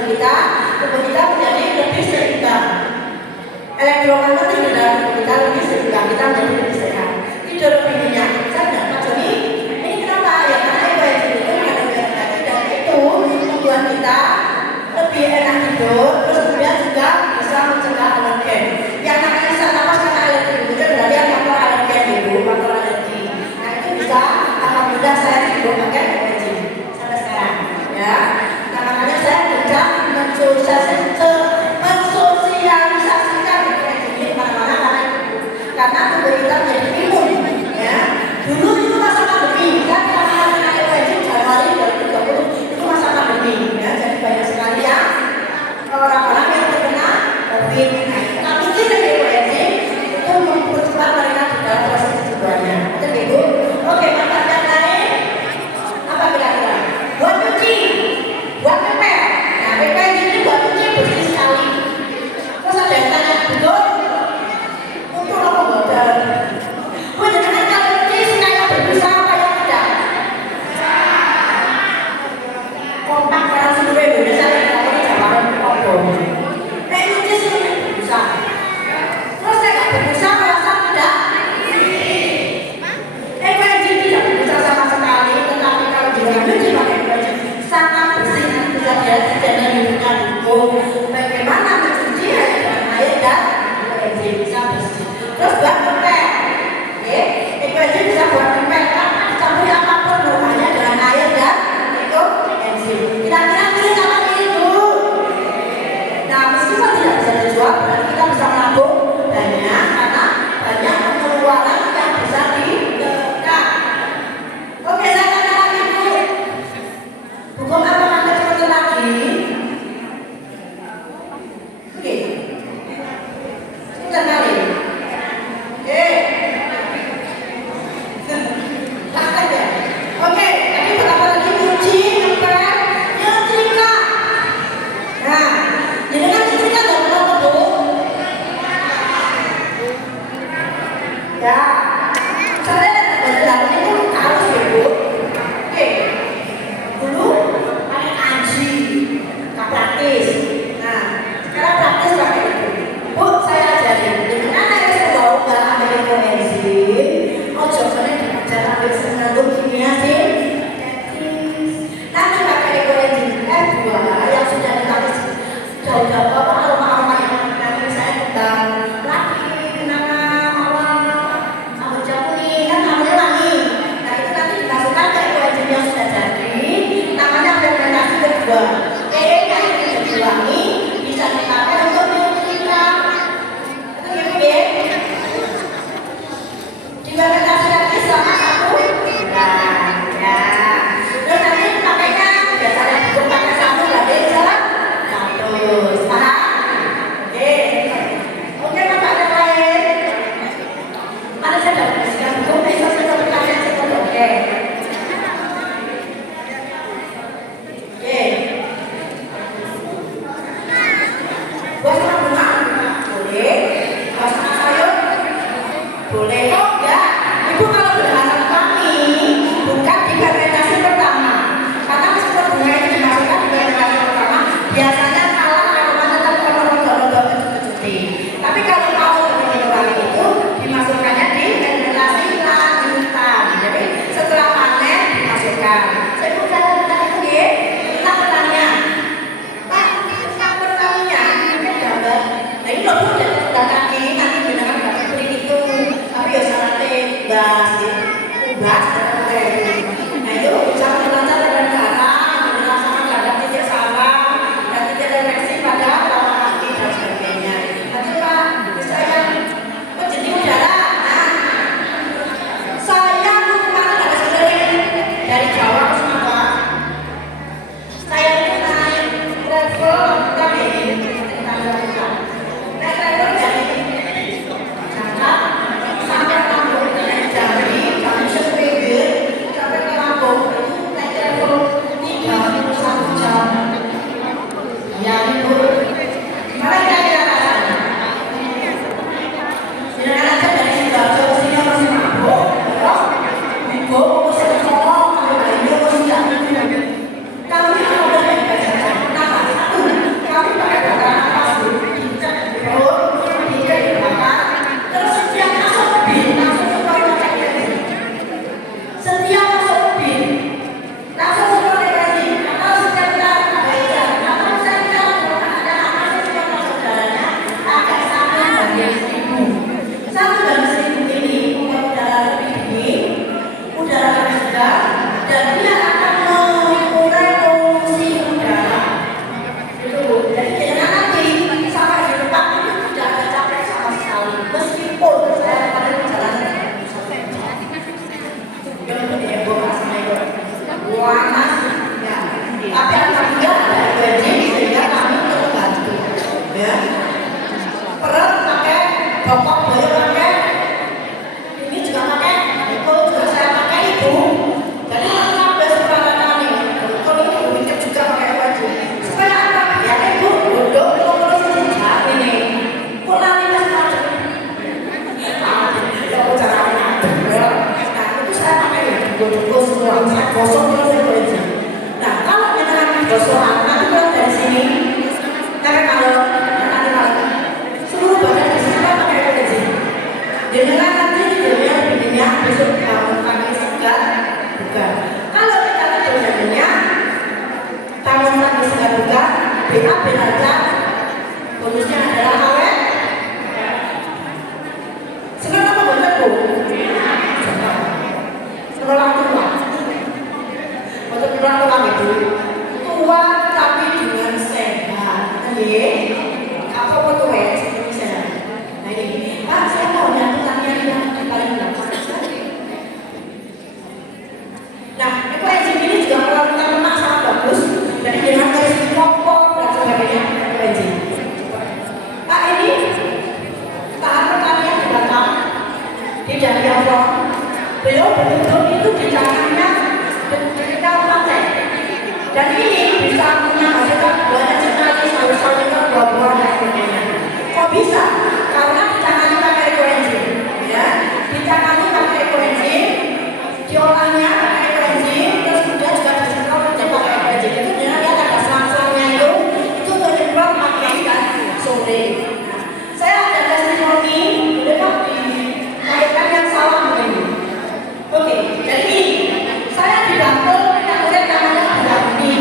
tubuh kita menjadi lebih seimbang. Elektromagnetik di dalam tubuh kita lebih seimbang, kita menjadi lebih sehat. Tidur lebih nyenyak, saya tidak Pak Joni. Ini kenapa? Ya karena ekoenzim itu mengandung vitamin dan itu membuat kita lebih enak tidur, terus kemudian juga bisa mencegah alergen. Yang namanya sesak napas karena alergi itu berarti faktor alergen ibu, faktor alergi. Nah itu bisa, alhamdulillah saya tidur pakai ekoenzim sampai sekarang, ya. Nah makanya saya sedang mensosialisasikan ekoenzim ini kemana-mana karena tubuh kita menjadi imun, ya. Dulu itu masa pandemi, kan karena ekoenzim Januari 2020 itu masa pandemi, ya. Jadi banyak sekali yang orang-orang yang terkena COVID. Nah, mungkin dari ekoenzim itu mempercepat mereka di dalam proses kesembuhannya. Betul ibu? Oke, manfaat yang lain apa kira-kira? Buat cuci, buat ngepel. Nah, ekoenzim ini buat cuci bersih sekali. Terus ada yang tanya, betul? Untuk apa modal? Jangan kalau cuci sengaja berbusa apa yang tidak? Kompak karena seluruh Indonesia yang ngomong jawaban apa? Kayak cuci seluruh berbusa. Terus saya nggak berbusa merasa tidak? Ekoenzim tidak berbusa sama sekali, tetapi kalau jangan cuci pakai ekoenzim sangat bersih, bisa dihasilkan dan hidupnya dukung. Bagaimana mencuci hanya dengan air dan ekoenzim bisa bersih. Terus buat ngepel, ekoenzim bisa buat ngepel karena dicampur apapun rumahnya dengan air dan ekoenzim. Kira-kira pilih apa pilih dulu? Nah meskipun tidak bisa dijual, berarti kita bisa menabung banyak karena banyak pengeluaran yang bisa ditekan. Oke, saya tanya lagi Bu. Hukum apa mangga seperti lagi? Oke. Sebentar kali. Oke. Praktek ya. Oke, tadi pertama lagi cuci, ngepel, nyetrika. Nah, jadi kan nyetrika nggak perlu Bu. Ya, saya dalam itu harus ya Bu. Oke, dulu pakai anji, nggak praktis. Nah, sekarang praktis pakai itu. Bu, saya ajarin. Dengan anak yang nggak ambil ekoenzim, ojo kalian diajar ambil mengandung kimia sintetis. Nanti pakai ekoenzim F2 yang sudah ditulis jauh-jauh apa aroma-aroma yang nanti saya tentang laki, kenanga, mawar, rambut jamuni, kan namanya wangi. Nah itu nanti dimasukkan ke ekoenzim yang sudah jadi, namanya fermentasi kedua. Yang ini wangi bisa dipakai untuk nyetrika. Itu gimana ya? Difermentasi lagi selama 1 bulan, ya. Terus nanti pakainya biasanya belum pakai sabun lagi jalan 100, paham? Oke, oke Bapak ada lain? Mana saya dapat bisikan hukum, besok saya bertanya seperti oke. Oke. Buat sama bunga? Boleh. Buat sama sayur? Boleh. Oh enggak, Ibu kalau berhasil kami bukan di fermentasi pertama. Karena meskipun bunga itu dimasukkan di fermentasi pertama, biasanya kalah aromanya tetap rondok-rondok kecuti. Tapi kalau mau mengurangi itu, dimasukkannya di fermentasi lanjutan. Jadi setelah panen dimasukkan. Saya bukan tadi ya, kita bertanya, Pak, kita bertanya, ini gambar. Nah ini loh Bu, udah kaki nanti dengan gambar kuning itu. Tapi ya syaratnya ubas, ubas nah itu jangan belajar dengan garam, dengan garam titik salam, dan titik refleksi pada lawan kaki dan sebagainya. Nanti Pak, saya menjadi udara. Nah, saya kemarin ada sering dari Jawa ke Sumatera. Saya itu naik travel kami naik travel dari Jakarta sampai Lampung naik Jambi, kami sepeda sampai ke Lampung itu naik travel 31 jam. Ya Ibu, gimana kira-kira rasanya? Silakan aja dari Sidoarjo ke sini masih mabuk, Ibu masih ngomong, kalau ini masih tidak. Kami kalau udah kenapa? Satu, BA belajar bonusnya adalah awet. Senang apa banget Bu? Senang. Sekolah tua. Untuk orang tua itu tua tapi dengan sehat. Oke? Apa foto ya? Sehat. Nah ini, Pak saya mau ada pertanyaan yang paling gampang. Nah, ekoenzim ini juga melakukan lemak sangat bagus. Jadi dengan garis pokok dan sebagainya ekoenzim. Pak ini tahap pertanian di Batam, di Jatiapur. Beliau betul-betul itu di tangannya ketika panen. Dan ini bisa menghasilkan banyak sekali sayur-sayuran, buah-buahan dan sebagainya. Kok bisa? Karena ditangani pakai ekoenzim. Ya, ditangani pakai ekoenzim, diolahnya pakai ekoenzim, terus kemudian juga disemprot pakai ekoenzim. Itu dia lihat ada selang-selangnya itu untuk dibuat pagi dan sore. Saya ada testimoni, boleh Pak dikaitkan yang salah mungkin. Oke, jadi ini saya dibantu dengan murid namanya Bu Rani.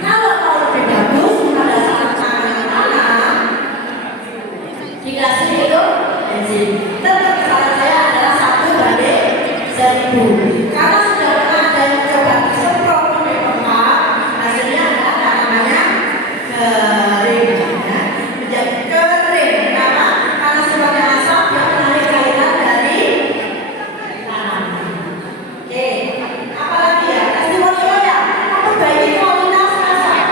Kalau mau lebih bagus pada saat tanam dikasih itu enzim. Tetap saran saya adalah 1/1000. Karena sudah pernah ada yang coba disemprot di tempat, hasilnya adalah tanamannya kering, menjadi kering. Kenapa? Karena sifatnya asam yang menarik cairan dari tanam. Oke, apalagi ya? Testimonialnya memperbaiki kualitas asam.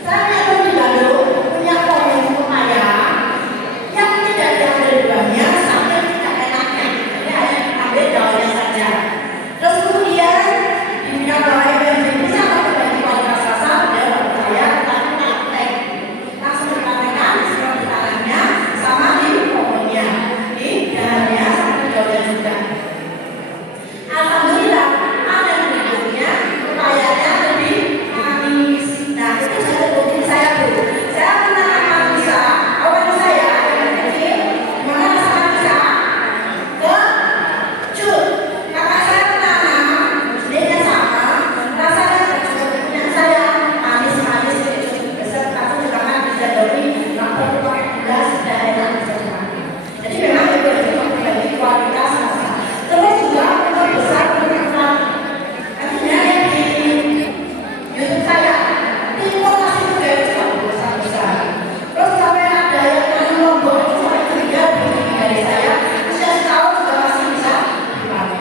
Saya di Bandung punya pohon pepaya yang tidak diambil buahnya sampai tidak enaknya, jadi hanya diambil daunnya saja. Terus kemudian dibilang bahwa yang bisa memperbaiki kualitas rasa adalah pepaya, tapi praktek langsung dipraktekkan seperti tanahnya sama di pohonnya, di dahannya sama di daunnya juga. Alhamdulillah ada yang berikutnya pepayanya lebih manis. Nah itu sudah terbukti saya Bu. Saya menanam manusia, awal saya yang kecil, mana rasa manusia? Kecut. Kakak saya menanam, jenisnya sama, rasanya seperti punya saya, manis-manis, kecut. Besar kasih terutama bisa dari lapar pakai gula sudah enak bisa dimakan. Jadi memang itu harus memperbaiki kualitas rasa. Terus juga besar berukuran. Artinya yang di YouTube saya timur nasi budaya juga besar-besar. Terus sampai ada yang nanam lombok itu sampai 3 begini dari saya. Usia setahun juga masih bisa dipakai.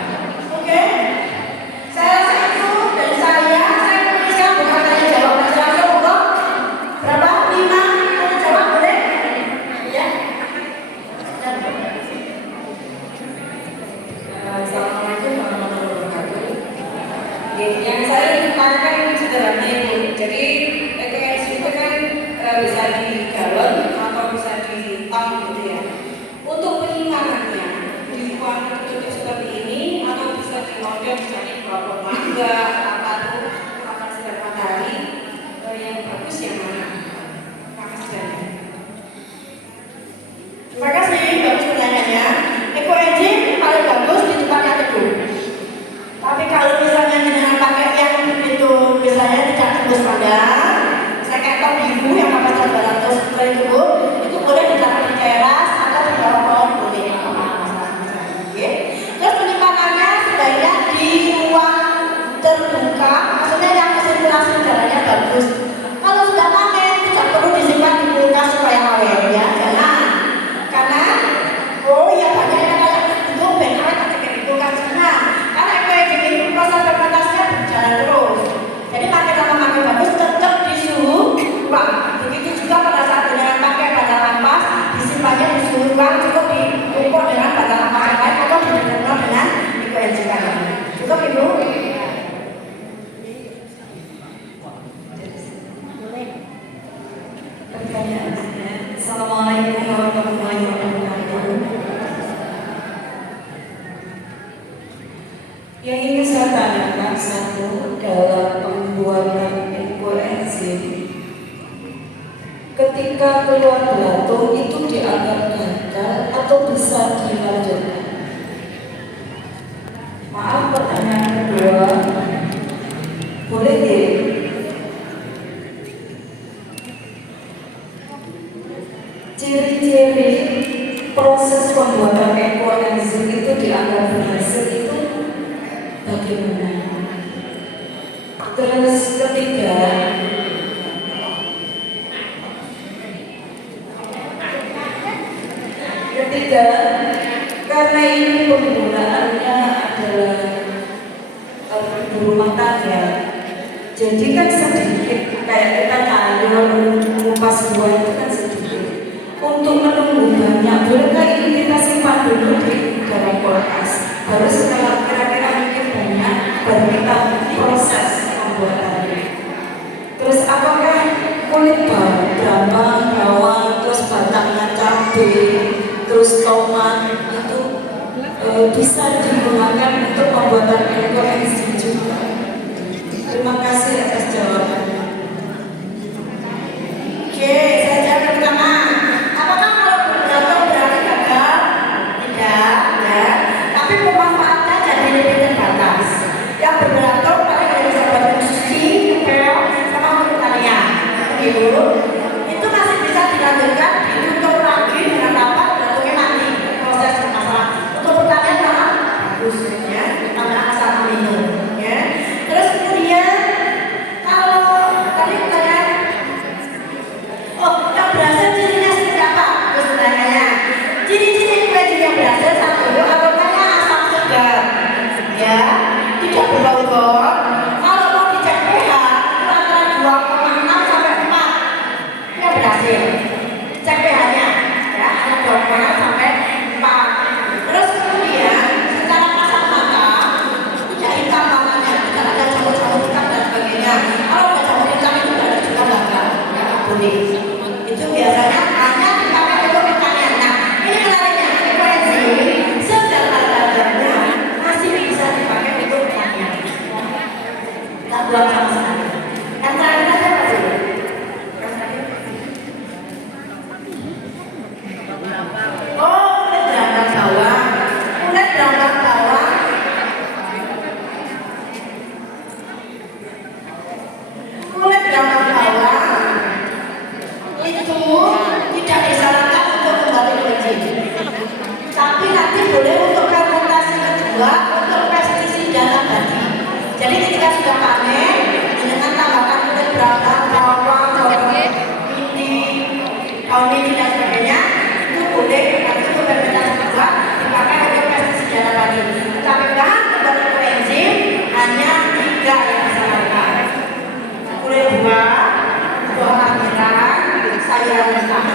Oke? Saya rasa itu dari saya tuliskan bukan tanya jawab aja langsung kok. Berapa? 5 tanya jawab boleh? Ya? Assalamualaikum warahmatullahi wabarakatuh. Yang saya ingin tanyakan ini sederhana Ibu. Jadi EKS itu kan bisa di galon atau bisa di tong gitu ya. Untuk penyimpanannya di ruang tertutup seperti ini atau bisa di outdoor misalnya di balkon mangga atau papan sinar matahari, yang bagus yang mana? Makasih. Terima kasih, bagus pertanyaannya. Ekoenzim paling bagus di tempat yang teduh. Tapi kalau misalnya dengan pakai yang itu misalnya tidak tembus pandang, saya ketok biru yang kapasitas 200 kali kubik, itu boleh ditaruh di teras atau di bawah pohon boleh. Oke. Terus penyimpanannya sebaiknya di ruang terbuka, maksudnya yang sirkulasi udaranya bagus. Kalau sudah panen tidak perlu disimpan di kulkas supaya awet ya, jangan. Karena banyak yang kayak itu ben awet tapi kayak di kulkas sana. Karena ekoenzim itu proses fermentasinya berjalan terus. Jadi pakai sama makin bagus tetap di suhu ruang. Begitu juga pada saat dengan pakai bahan ampas disimpannya di suhu ruang, cukup diukur dengan bahan ampas yang lain atau diberikan dengan ekoenzim tadi. Cukup Ibu. Assalamualaikum warahmatullahi wabarakatuh. Yang ingin saya tanyakan satu dalam pembuatan ekoenzim, ketika keluar belatung itu dianggap gagal atau bisa dilanjutkan? Maaf, pertanyaan kedua, boleh ya? Ciri-ciri proses pembuatan ekoenzim itu dianggap berhasil itu bagaimana? Terus ketiga, karena ini penggunaannya adalah ibu rumah tangga, jadi kan sedikit kayak kita nyayur ngupas buah itu kan sedikit. Untuk menunggu banyak, bolehkah ini kita simpan dulu di dalam kulkas? Baru setelah kira-kira mungkin banyak, baru kita proses pembuatannya. Terus apakah kulit bawang, terus batangnya cabai, terus tomat itu bisa digunakan untuk pembuatan ekoenzim juga? Terima kasih atas jawabannya. Oke, saya jawab pertama. Apakah kalau berbelatung berarti gagal? Tidak, ya. Tapi pemanfaatnya jadi lebih terbatas. Yang berbelatung paling bisa buat sushi, itu masih bisa dilanjutkan ditutup lagi dengan rapat bentuknya nanti proses masalah untuk pertanian sangat bagus ya pada asal amino ya. Terus kemudian kalau tadi pertanyaan yang berhasil cirinya seperti apa? Terus pertanyaannya ciri-ciri kue yang berhasil satu aromanya asam segar ya, tidak berbau. Kalau mau dicek pH itu antara 2,6 sampai 4 yang berhasil cek pH-nya ya, antara 2,6 sampai 4. Terus kemudian secara kasat mata tidak hitam warnanya, tidak ada jamur-jamur hitam dan sebagainya. Kalau ada jamur hitam itu berarti juga gagal ya, nggak boleh. Itu biasanya hanya dipakai untuk pertanian. Nah ini menariknya koenzim segala-galanya masih bisa dipakai untuk pertanian, nggak buang sama sekali. Yang terakhir apa dulu? Kulit berambang bawang. Kulit berambang bawang. Kulit berambang bawang itu tidak disarankan untuk kembali koenzim, tapi nanti boleh untuk fermentasi kedua untuk pestisida nabati. Jadi ketika sudah panen dengan tambahkan kulit berambang bawang, daun ini dan sebagainya itu boleh nanti untuk fermentasi kedua dipakai untuk pestisida nabati. Tetapi bahan kembali koenzim hanya 3 yang disarankan: kulit buah, buah merah, sayuran mentah.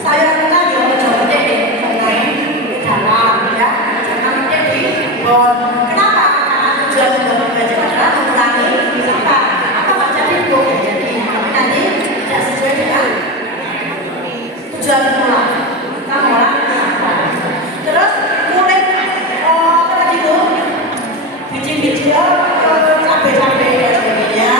Sayuran mentah juga menjadi mengenai di dalam ya, jangan mungkin di bon. Kenapa? Karena tujuan membangun koenzim adalah mengurangi sampah. Apa nggak jadi bu? Jadi tapi nanti tidak sesuai dengan tujuan semula. Kita mengurangi sampah. Terus kulit apa tadi bu? Biji-biji cabai-cabai dan sebagainya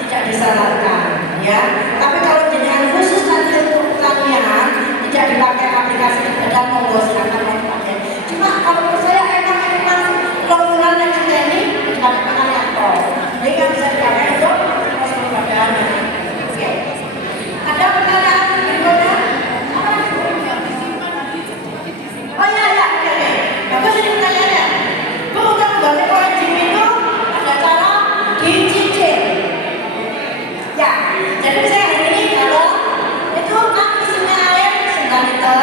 tidak disarankan ya. Tapi kalau jenengan khusus nanti untuk pertanian tidak dipakai aplikasi di badan, monggo silakan dipakai. Cuma kalau menurut saya enak-enak keunggulan yang kita ini dipakai pertanian kok. Jadi kan bisa dipakai untuk proses badan. Oke. Ada pertanyaan berikutnya? Oh ya ya, oke. Bagus ini pertanyaannya. Bu, untuk mengganti koenzim itu ada cara dicicil. Ya, jadi saya hari ini kalau itu kan isinya air 9 liter,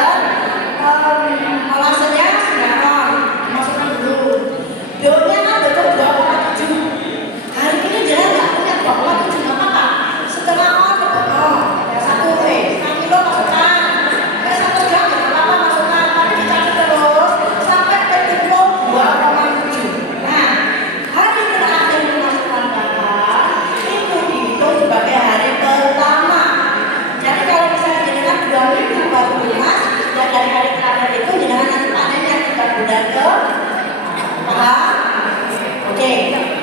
olasenya 9 on, masukkan dulu. Daunnya kan betul 2,7. Hari ini jangan nggak punya 2,7 nggak apa-apa. Setengah on betul, ya 1 kilo masukkan. Ya 1 jam nggak apa-apa masukkan, tapi dicari terus sampai berkumpul 2,7. Nah, hari terakhir memasukkan bakar itu dihitung sebagai hari pertama. Jadi kalau misalnya jenengan 2 minggu baru lunas, dan dari hari terakhir itu jenengan nanti panennya 3 bulan ke paham? Oke.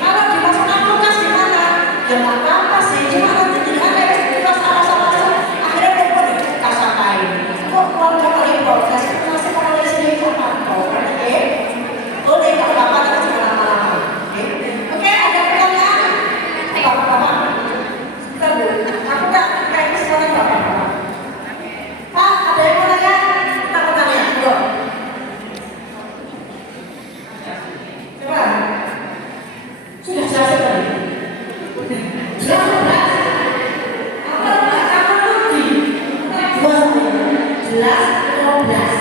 Kalau dimasukkan kulkas di mana? Ya nggak apa-apa sih, cuma nanti jenengan lewat kulkas sama-sama akhirnya kumpul di kulkas ngapain? Kok keluarga kali proses masih kalau di sini apa? Oke. Boleh kalau bapak nanti juga lama-lama. Oke, ada pertanyaan? Bapak-bapak. Sebentar bu, aku nggak ini semuanya bapak-bapak. Pak, ada yang mau nanya? Kita mau tanya, yuk. Coba. Sudah jelas tadi. Jelas jelas. Apa rugi? Jelas 12.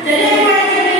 Jadi koenzim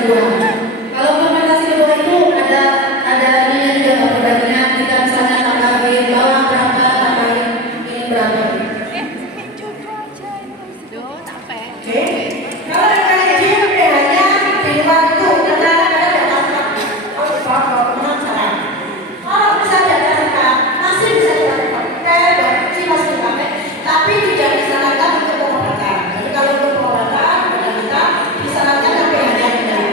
kedua. Kalau fermentasi kedua itu ada ininya juga Pak, perbandingan kita misalnya tambahin bawang berapa, tambahin ini berapa. Oke. Kalau yang kecil pH-nya di luar itu karena ada di atas kalau penasaran. Kalau bisa di atas masih bisa dipakai, masih dipakai, tapi tidak disarankan untuk pengobatan. Jadi kalau untuk pengobatan, kita disarankan yang pH-nya rendah.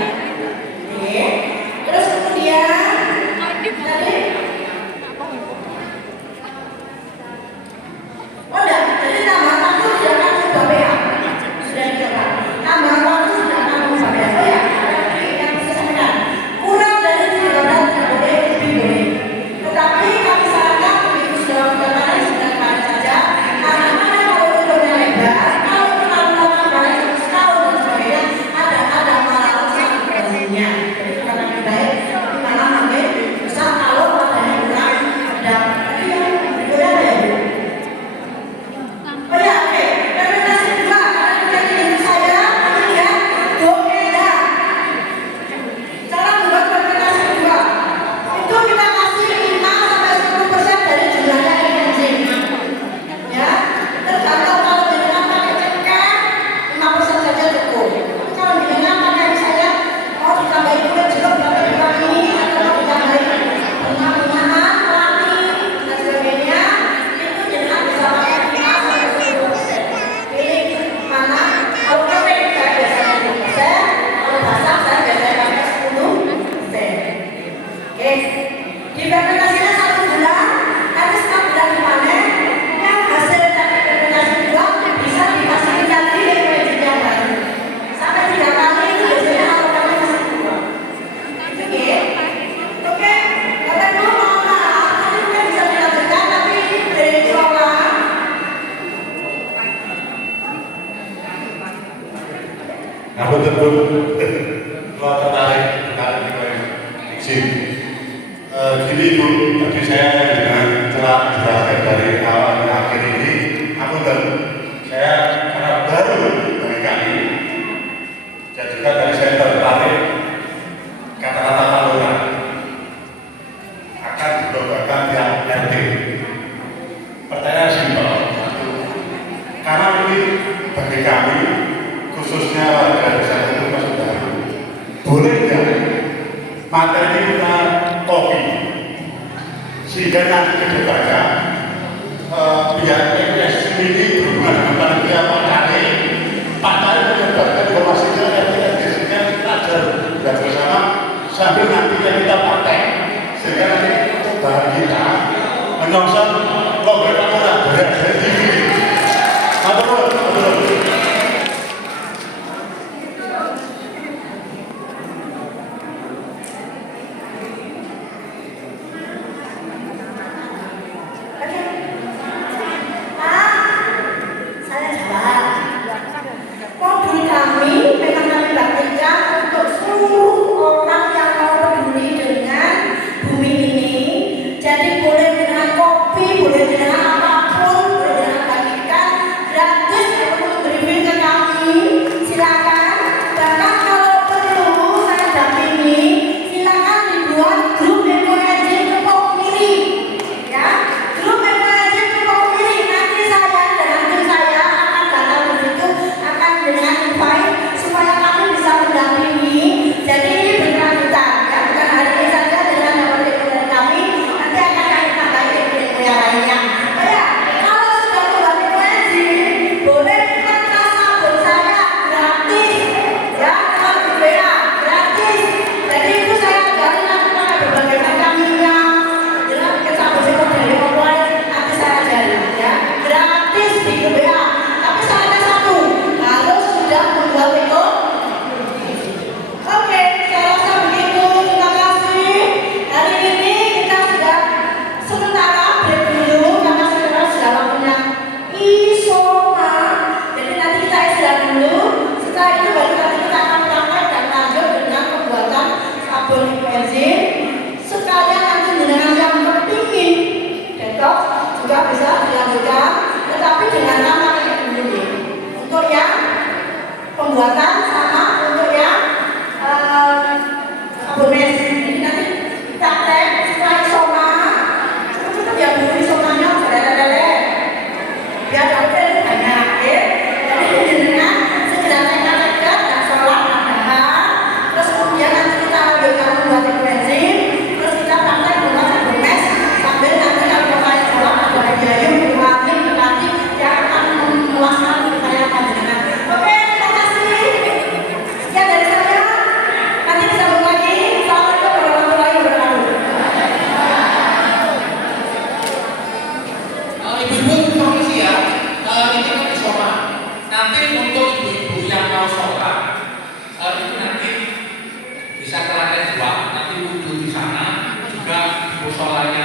Oke. Terus kemudian tadi oh enggak, jadi tambah waktu tidak akan berubah pH. Sudah dicoba. Tambah waktu tidak akan berubah pH. Oh ya, ada yang bisa sampaikan. Kurang dari 7 bulan tidak boleh, lebih boleh. Tetapi kami sarankan begitu sudah mendapatkan sudah kemarin saja. Karena ada kalau videonya lebar, kalau terlalu lama kemarin 1 tahun dan sebagainya, ada malah sangat berhasilnya. Jadi karena lebih baik di mana nanti besar kalau padanya kurang ada. Tadi yang berikutnya ada ya. Oh ya, oke. Fermentasi kedua, karena menjadi ilmu saya, ketiga, doenda. Cara membuat fermentasi kedua, itu kita kasih 5-10% dari jumlahnya air enzim. Ya, tergantung kalau dengan pakai cengkeh, 5% saja cukup. Tapi kalau dengan pakai misalnya, mau ditambahin kulit jeruk atau ditambahin ini, atau ditambahin bunga-bungaan, pelangi, dan sebagainya, itu jangan bisa pakai 5-10%. Ini mana? Kalau kering saya biasanya 10%, kalau basah saya biasanya pakai 10%. Oke, di fermentasinya 1 bulan, nanti setelah bulan dipanen, yang hasil dari fermentasi kedua bisa dimasukin lagi ke enzim yang baru. Sampai 3 kali itu biasanya alkoholnya masih kurang. Oke, oke. Bapak Ibu mohon maaf, nanti mungkin bisa dilanjutkan, tapi dari sekolah. Aku tentu kalau tertarik izin. Gini Ibu, tadi saya dengan jelaskan dari awal ke akhir ini, aku dan saya karena baru kali dan juga tadi saya tertarik kata-kata Palura akan dibawakan tiap RT. Pertanyaan simpel, karena ini bagi kami khususnya warga desa itu masuk baru, boleh nggak materi kita kopi sehingga nanti ke depannya pihak PPS ini berhubungan dengan panitia pakai menyebarkan informasinya RT-nya belajar bersama sambil nantinya kita pakai sehingga nanti untuk bahan kita menyongsong logo Palura dari TV. Betul. Saya jawab. Modul kami memang kami bagikan untuk seluruh orang yang mau peduli dengan bumi ini. Jadi boleh dengan kopi, boleh dengan apapun, boleh dengan bagikan gratis untuk briefing ke kami. Silakan. Bahkan kalau perlu saya dampingi, silakan dibuat grup ekoenzim Kepok Miri. Ya, grup ekoenzim Kepok Miri. Nanti saya dengan tim saya akan datang ke situ, akan dengan invite supaya kami bisa mendampingi. Jadi ini berkelanjutan, ya, bukan hari ini saja dengan dapat ilmu dari kami, nanti akan kami tambahin ilmu yang lainnya. Oh ya, kalau sudah membuat ekoenzim, boleh kontak sabun saya gratis, ya, kalau di WA gratis. Jadi itu saya ajarin nanti pakai berbagai macam minyak, jelas pakai sabun semua dari online, nanti saya ajarin, ya, gratis di WA. Tapi syaratnya satu, harus sudah membuat ekoenzim. Oke, saya rasa begitu. Terima kasih. Hari ini kita sudah sementara break dulu karena saudara sudah waktunya isoma. Jadi nanti kita istirahat dulu. Setelah itu baru nanti kita akan praktek dan lanjut dengan pembuatan sabun enzim. Sekalian nanti dengan yang kepingin detox juga bisa dilanjutkan, tetapi dengan nama yang dulu. Untuk yang pembuatan sama untuk yang Nanti untuk ibu-ibu yang mau sholat, itu nanti bisa ke lantai 2, nanti wudhu di sana, juga di musolanya